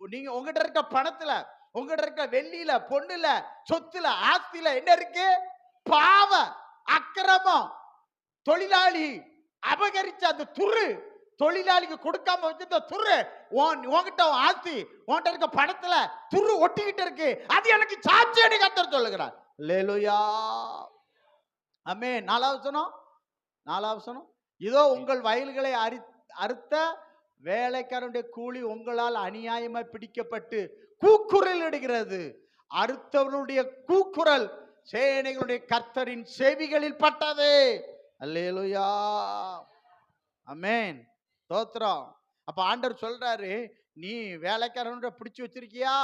நீங்க உங்ககிட்ட இருக்க பணத்துல, உங்ககிட்ட இருக்க வெள்ளியில, பொண்ணுல, சொத்துல, ஆஸ்தியில என்ன இருக்கு? பாவ, அக்கிரமம். தொழிலாளி அபகரிச்ச அந்த துரு, தொழிலாளிக்கு கொடுக்காம வச்சிருந்த துரு, உன்கிட்ட ஆஸ்தி, உன்கிட்ட இருக்க பணத்துல துரு ஒட்டிக்கிட்டு இருக்கு. அது எனக்கு சாட்சியடி கர்த்தர் சொல்லுகிறார். அல்லேலூயா, ஆமென். 4வது வசனம். இதோ உங்கள் வயல்களை அறுத்த வேலைக்காரனுடைய கூலி உங்களால் அநியாயமாய் பிடிக்கப்பட்டு கூக்குரல் இடுகிறது. அறுத்தவர்களுடைய கூக்குரல் சேனைகளுடைய கர்த்தரின் செவிகளில் பட்டது. அல்லேலூயா, ஆமென். ஸ்தோத்திரம். அப்ப ஆண்டவர் சொல்றாரு, நீ வேலைக்காரன் பிடிச்சு வச்சிருக்கியா,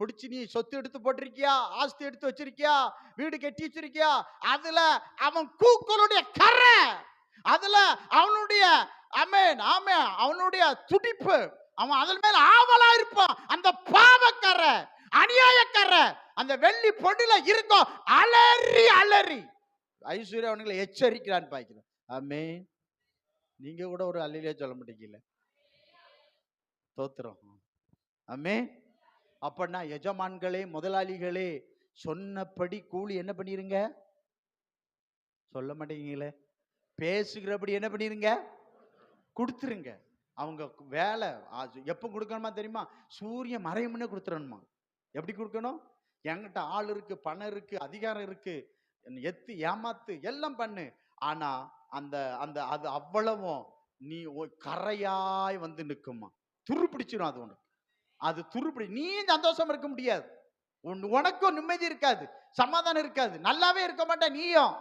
பிடிச்சு நீ சொத்து எடுத்து போட்டிருக்கியா, ஆஸ்தி எடுத்து வச்சிருக்கியா, வீடு கட்டி வச்சிருக்கியா, அதுல அவன் கூக்களுடைய கரை, அதுல அவனுடைய ஆமென் ஆமென் அவனுடைய துடிப்பு, அவன் அதன் மேல ஆவலா இருப்பான். அந்த பாவக்கரை, அநியாயக்கரை அந்த வெள்ளி பொடியில இருக்கும். அலறி அலறி ஐஸ்வர்யா அவனுங்களை எச்சரிக்கிறான் பாய்க்கிறேன். ஆமென். நீங்க கூட ஒரு அல்லேலூயா சொல்ல மாட்டீங்கல்ல. ஸ்தோத்திரம். ஆமென். அப்பன்னா எஜமான்களே, முதலாளிகளே, சொன்னபடி கூலி என்ன பண்ணிருங்க? சொல்ல மாட்டீங்களே. பேசுகிறபடி என்ன பண்ணிருங்க? கொடுத்துருங்க. அவங்க வேலை எப்போ கொடுக்கணுமா தெரியுமா? சூரியன் மறைமுன்னே கொடுத்துடணுமா. எப்படி கொடுக்கணும்? என்கிட்ட ஆள் இருக்கு, பணம் இருக்கு, அதிகாரம் இருக்கு, எத்து ஏமாத்து எல்லாம் பண்ணு. ஆனா அந்த அந்த அது அவ்வளவும் நீ கரையாய் வந்து நிற்குமா. துரு பிடிச்சிடும் அது உனக்கு. அது துருப்பிடி நீ சந்தோஷம் இருக்க முடியாது. உனக்கும் நிம்மதி இருக்காது, சமாதானம் இருக்காது, நல்லாவே இருக்க மாட்டேன். நீயும்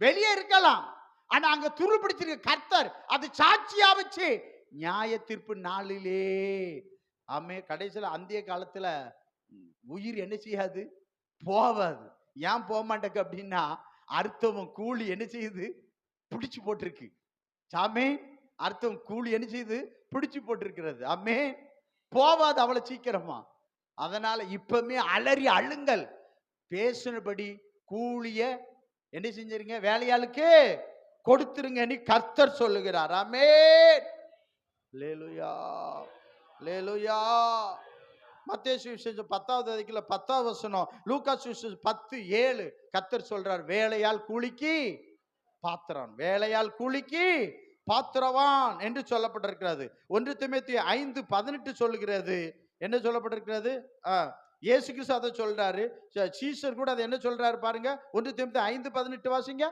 வெளியே இருக்கலாம், ஆனா அங்க துரு பிடிச்சிருக்கு. கர்த்தர் அது சாட்சியா வச்சு நியாய தீர்ப்பு நாளிலே ஆமே கடைசியில் அந்திய காலத்துல உயிர் என்ன செய்யாது? போவாது. ஏன் போக மாட்டேங்க அப்படின்னா, அர்த்தம் கூலி என்ன செய்யுது? பிடிச்சு போட்டிருக்கு. சாமே அர்த்தம் கூலி என்ன செய்யுது? பிடிச்சு போட்டிருக்கிறது. ஆமே போவாது அவ்வளவு சீக்கிரமா. அதனால இப்பவுமே அலறி அழுங்கள். பேசுனபடி கூலிய என்ன செஞ்சிருங்க? வேலையாளுக்கு கொடுத்துருங்க நீ கர்த்தர் சொல்லுகிறார். ஆமென். அல்லேலூயா அல்லேலூயா. மத்தேயு சுவிசேஷம் 10வது அதிகாரத்துல 10வது வசனம், லூக்கா சுவிசேஷம் 10:7 கர்த்தர் சொல்றார், வேலையால் கூலிக்கு பாத்திரன், வேலையால் கூலிக்கு பாத்திரவான் என்று சொல்லப்பட்டிருக்கிறது. 1 தீமோத்தேயு 5:18 சொல்லுகிறது. என்ன சொல்லப்பட்டிருக்கிறது? இயேசு கிறிஸ்து அதை சொல்றாரு. சீசர் கூட அதை என்ன சொல்றாரு பாருங்க. 1 தீமோத்தேயு 5:18 வாசிங்க.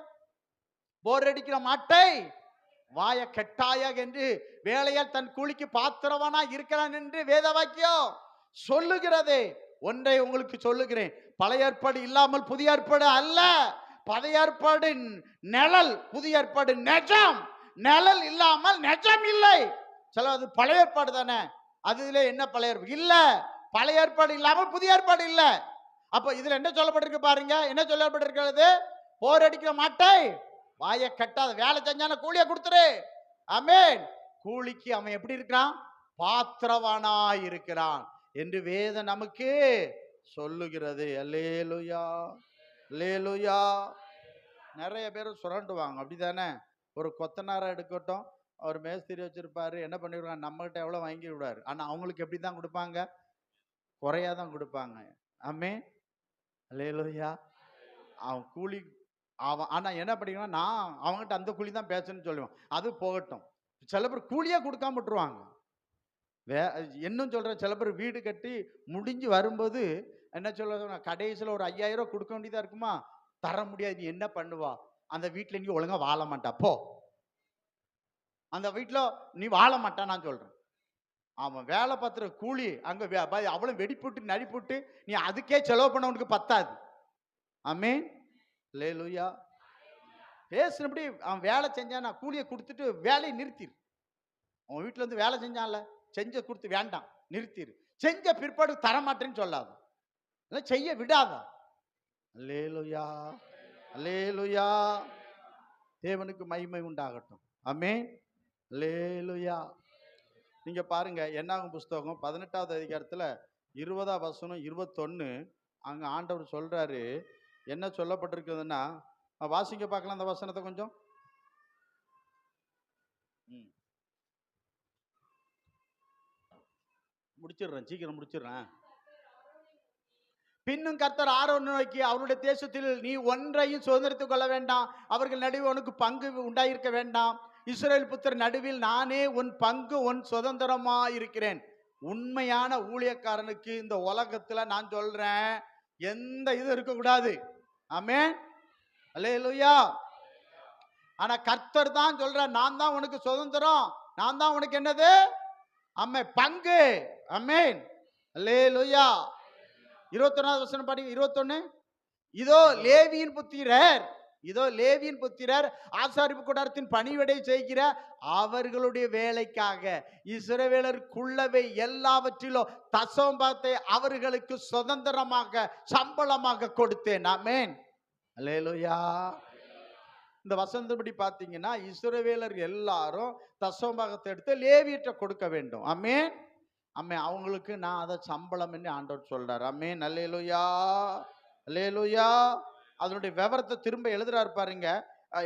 போர் அடிக்கிற மாட்டை வாய கெட்டாயாக என்று வேலையால் தன் கூலிக்கு பாத்திரவானா இருக்கிறான் என்று வேத வாக்கியம் சொல்லுகிறதே. ஒன்றை உங்களுக்கு சொல்லுகிறேன், பழைய ஏற்பாடு இல்லாமல் புதிய ஏற்பாடு அல்ல. பழைய ஏற்பாடு நிழல், புதிய ஏற்பாடு நெஜம். நிழல் இல்லாமல் நெஜம் இல்லை. சில அது பழைய ஏற்பாடு தானே, அதுல என்ன பழைய ஏற்பாடு இல்ல. பழைய ஏற்பாடு இல்லாமல் புதிய ஏற்பாடு இல்ல. அப்ப இதுல என்ன சொல்லப்பட்டிருக்கு பாருங்க. என்ன சொல்லப்பட்டிருக்கிறது? போர் அடிக்கிற மாட்டை வாய கட்டாத, வேலை செஞ்சான கூலிய கொடுத்துரு. ஆமென். கூலிக்கு அவன் எப்படி இருக்கிறான்? பாத்திரவானாய் இருக்கிறான் என்று வேதம் நமக்கு சொல்லுகிறது. அல்லேலூயா அல்லேலூயா. நிறைய பேர் சுரண்டுவாங்க, அப்படித்தானே? ஒரு கொத்தனாரை எடுக்கட்டும், அவர் மேஸ்திரி வச்சிருப்பாரு, என்ன பண்ணிடுவாங்க? நம்மகிட்ட எவ்வளவு வாங்கி விடுவாரு. ஆனா அவங்களுக்கு எப்படி தான் கொடுப்பாங்க? குறையாதான் கொடுப்பாங்க. ஆமென். அல்லேலூயா. அவன் கூலி அவன் ஆனா என்ன பண்ணிக்கணும்? நான் அவங்ககிட்ட அந்த கூலி தான் பேசணும்னு சொல்லுவான். அது போகட்டும். சில பேர் கூலியே கொடுக்காம விட்டுருவாங்க. இன்னும் சொல்றேன், சில பேர் வீடு கட்டி முடிஞ்சு வரும்போது என்ன சொல்ல, கடைசியில் ஒரு 5000 ரூபாய் கொடுக்க வேண்டியதா இருக்குமா? தர முடியாது. நீ என்ன பண்ணுவா? அந்த வீட்டில் நீ ஒழுங்கா வாழ மாட்டா, போ. அந்த வீட்டில் நீ வாழ மாட்டான் நான் சொல்றேன். அவன் வேலை பார்த்துற கூலி அங்க அவ்வளவு வெடிப்புட்டு நடிப்புட்டு நீ அதுக்கே செலவு பண்ண உனக்கு பத்தாது. ஆமென். அல்லேலூயா. பேசுனபடி அவன் வேலை செஞ்சான், நான் கூலியை கொடுத்துட்டு வேலையை நிறுத்திரு. அவன் வீட்டுல இருந்து வேலை செஞ்சான்ல, செஞ்ச கொடுத்து வேண்டாம் நிறுத்திரு. செஞ்ச பிற்பாடு தரமாட்டேன்னு சொல்லாத, செய்ய விடாத. அல்லேலூயா அல்லேலூயா. தேவனுக்கு மகிமை உண்டாகட்டும். ஆமென். அல்லேலூயா. நீங்க பாருங்க, என்னாகும் புஸ்தகம் 18வது அதிகாரத்துல 20ஆம் வசனம் 21 அங்க ஆண்டவர் சொல்றாரு. என்ன சொல்லப்பட்டிருக்குதுன்னா, வாசிங்க பார்க்கலாம் அந்த வசனத்தை கொஞ்சம். முடிச்சிடுறேன், சீக்கிரம் முடிச்சிடுறேன். பின்னும் கர்த்தர் ஆரோனை நோக்கி, அவருடைய தேசத்தில் நீ ஒன்றையும் சுதந்திரித்துக் கொள்ள வேண்டாம், அவர்கள் நடுவில் உனக்கு பங்கு உண்டாயிருக்க வேண்டாம். இஸ்ரவேல் புத்திரர் நடுவில் நானே உன் பங்கு, உன் சுதந்திரமா இருக்கிறேன். உண்மையான ஊழியக்காரனுக்கு இந்த உலகத்துல நான் சொல்றேன், எந்த இது இருக்கக்கூடாது. ஆமென். அல்லேலூயா. ஆனா கர்த்தர் தான் சொல்ற, நான் தான் உனக்கு சுதந்திரம், நான் தான் உனக்கு என்னது? ஆமென், பங்கு. ஆமென். அல்லேலூயா. 21வது வசனம் பாருங்க. 21. இதோ லேவியின் புத்திரர் இதோ லேவியின் புத்திரர் ஆசாரிப்பு கூடாரத்தின் பணிவிடை செய்கிற அவர்களுடைய வேலைக்காக இஸ்ரவேலருக்குள்ளவை எல்லாவற்றிலும் தசமபாகத்தை அவர்களுக்கு சுதந்திரமாக சம்பளமாக கொடுத்தேன். ஆமென். அல்லேலூயா. இந்த வசந்தபடி பார்த்தீங்கன்னா இஸ்ரவேலர் எல்லாரும் தசமபாகத்தை எடுத்து லேவியிட்ட கொடுக்க வேண்டும். ஆமென். ஆமென். அவங்களுக்கு நான் அதை சம்பளம் என்று ஆண்டவர் சொல்றார். ஆமென். அல்லேலூயா. அல்லேலூயா. அதனுடைய விவரத்தை திரும்ப எழுதுறாரு பாருங்க.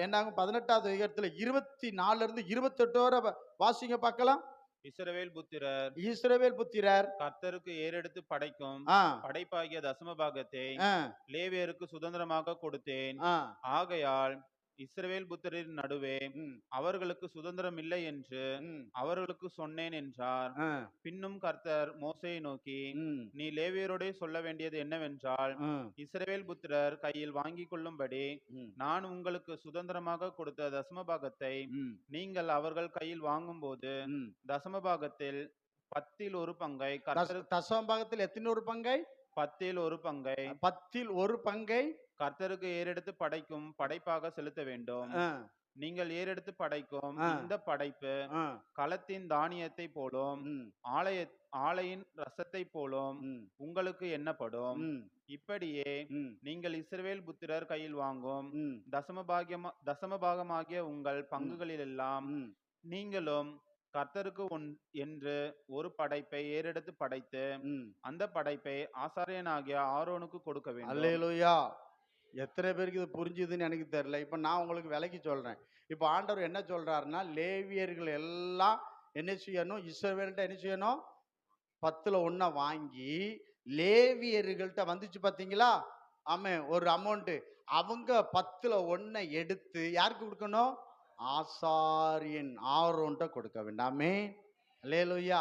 என்னாகும் 18வது அதிகாரத்துல 24 இருந்து 28 வரை வாசிங்க பார்க்கலாம். இஸ்ரவேல் புத்திரர் இஸ்ரவேல் புத்திரர் கர்த்தருக்கு ஏறெடுத்து படைக்கும் ஆ, படைப்பாகிய தசமபாகத்தை ஆ, லேவியருக்கு சுதந்திரமாக கொடுத்தேன். ஆ, ஆகையால் இஸ்ரவேல் புத்திரரின் நடுவே ம், அவர்களுக்கு சுதந்திரம் இல்லை என்று ம், அவர்களுக்கு சொன்னேன் என்றார். ஆ, பின்னும் கர்த்தர் மோசேயை நோக்கி, ம், நீ லேவியரோடே சொல்ல வேண்டியது என்னவென்றால், ம், இஸ்ரவேல் புத்திரர் கையில் வாங்கிக் கொள்ளும்படி ம், நான் உங்களுக்கு சுதந்திரமாக கொடுத்த தசமபாகத்தை ம், நீங்கள் அவர்கள் கையில் வாங்கும்போது ம். தசமபாகத்தில் 10ல் ஒரு பங்கை கர்த்தருக்கு தசமபாகத்தில் எத்தனை ஒரு பங்கை? 10ல் ஒரு பங்கை 10ல் ஒரு பங்கை கர்த்தருக்கு ஏறெடுத்து படைக்கும் படைப்பாக செலுத்த வேண்டும். ஆ, நீங்கள் ஏறெடுத்து படைக்கும் ஆ. இந்த படைப்பு ஆ, களத்தின் தானியத்தை போலும் ம், ஆலையின் ரசத்தை போலும் ம், உங்களுக்கு எண்ணப்படும். ம், இப்படியே ம், நீங்கள் இஸ்ரவேல் புத்திரர் கையில் வாங்கும் ம், தசமபாகமாகிய உங்கள் பங்குகளிலெல்லாம் ம். நீங்களும் கர்த்தருக்கு என்று ஒரு படைப்பை ஏறெடுத்து படைத்து ம். அந்த படைப்பை ஆசாரியனாகிய ஆரோனுக்கு கொடுக்க வேண்டும். அல்லேலூயா. எத்தனை பேருக்கு இது புரிஞ்சுதுன்னு எனக்கு தெரியல. இப்போ நான் உங்களுக்கு விலைக்கு சொல்றேன். இப்போ ஆண்டவர் என்ன சொல்றாருன்னா, லேவியர்கள் எல்லாம் என்ன செய்யணும்? இஸ்ரவேல்கிட்ட என்ன செய்யணும்? 10ல் 1 வாங்கி லேவியர்கள்ட்ட வந்துச்சு பார்த்தீங்களா? ஆமென். ஒரு அமௌண்ட் அவங்க 10ல் 1 எடுத்து யாருக்கு கொடுக்கணும்? ஆசாரியன் ஆரோன்ட்ட கொடுக்க வேண்டாமே. அல்லேலூயா.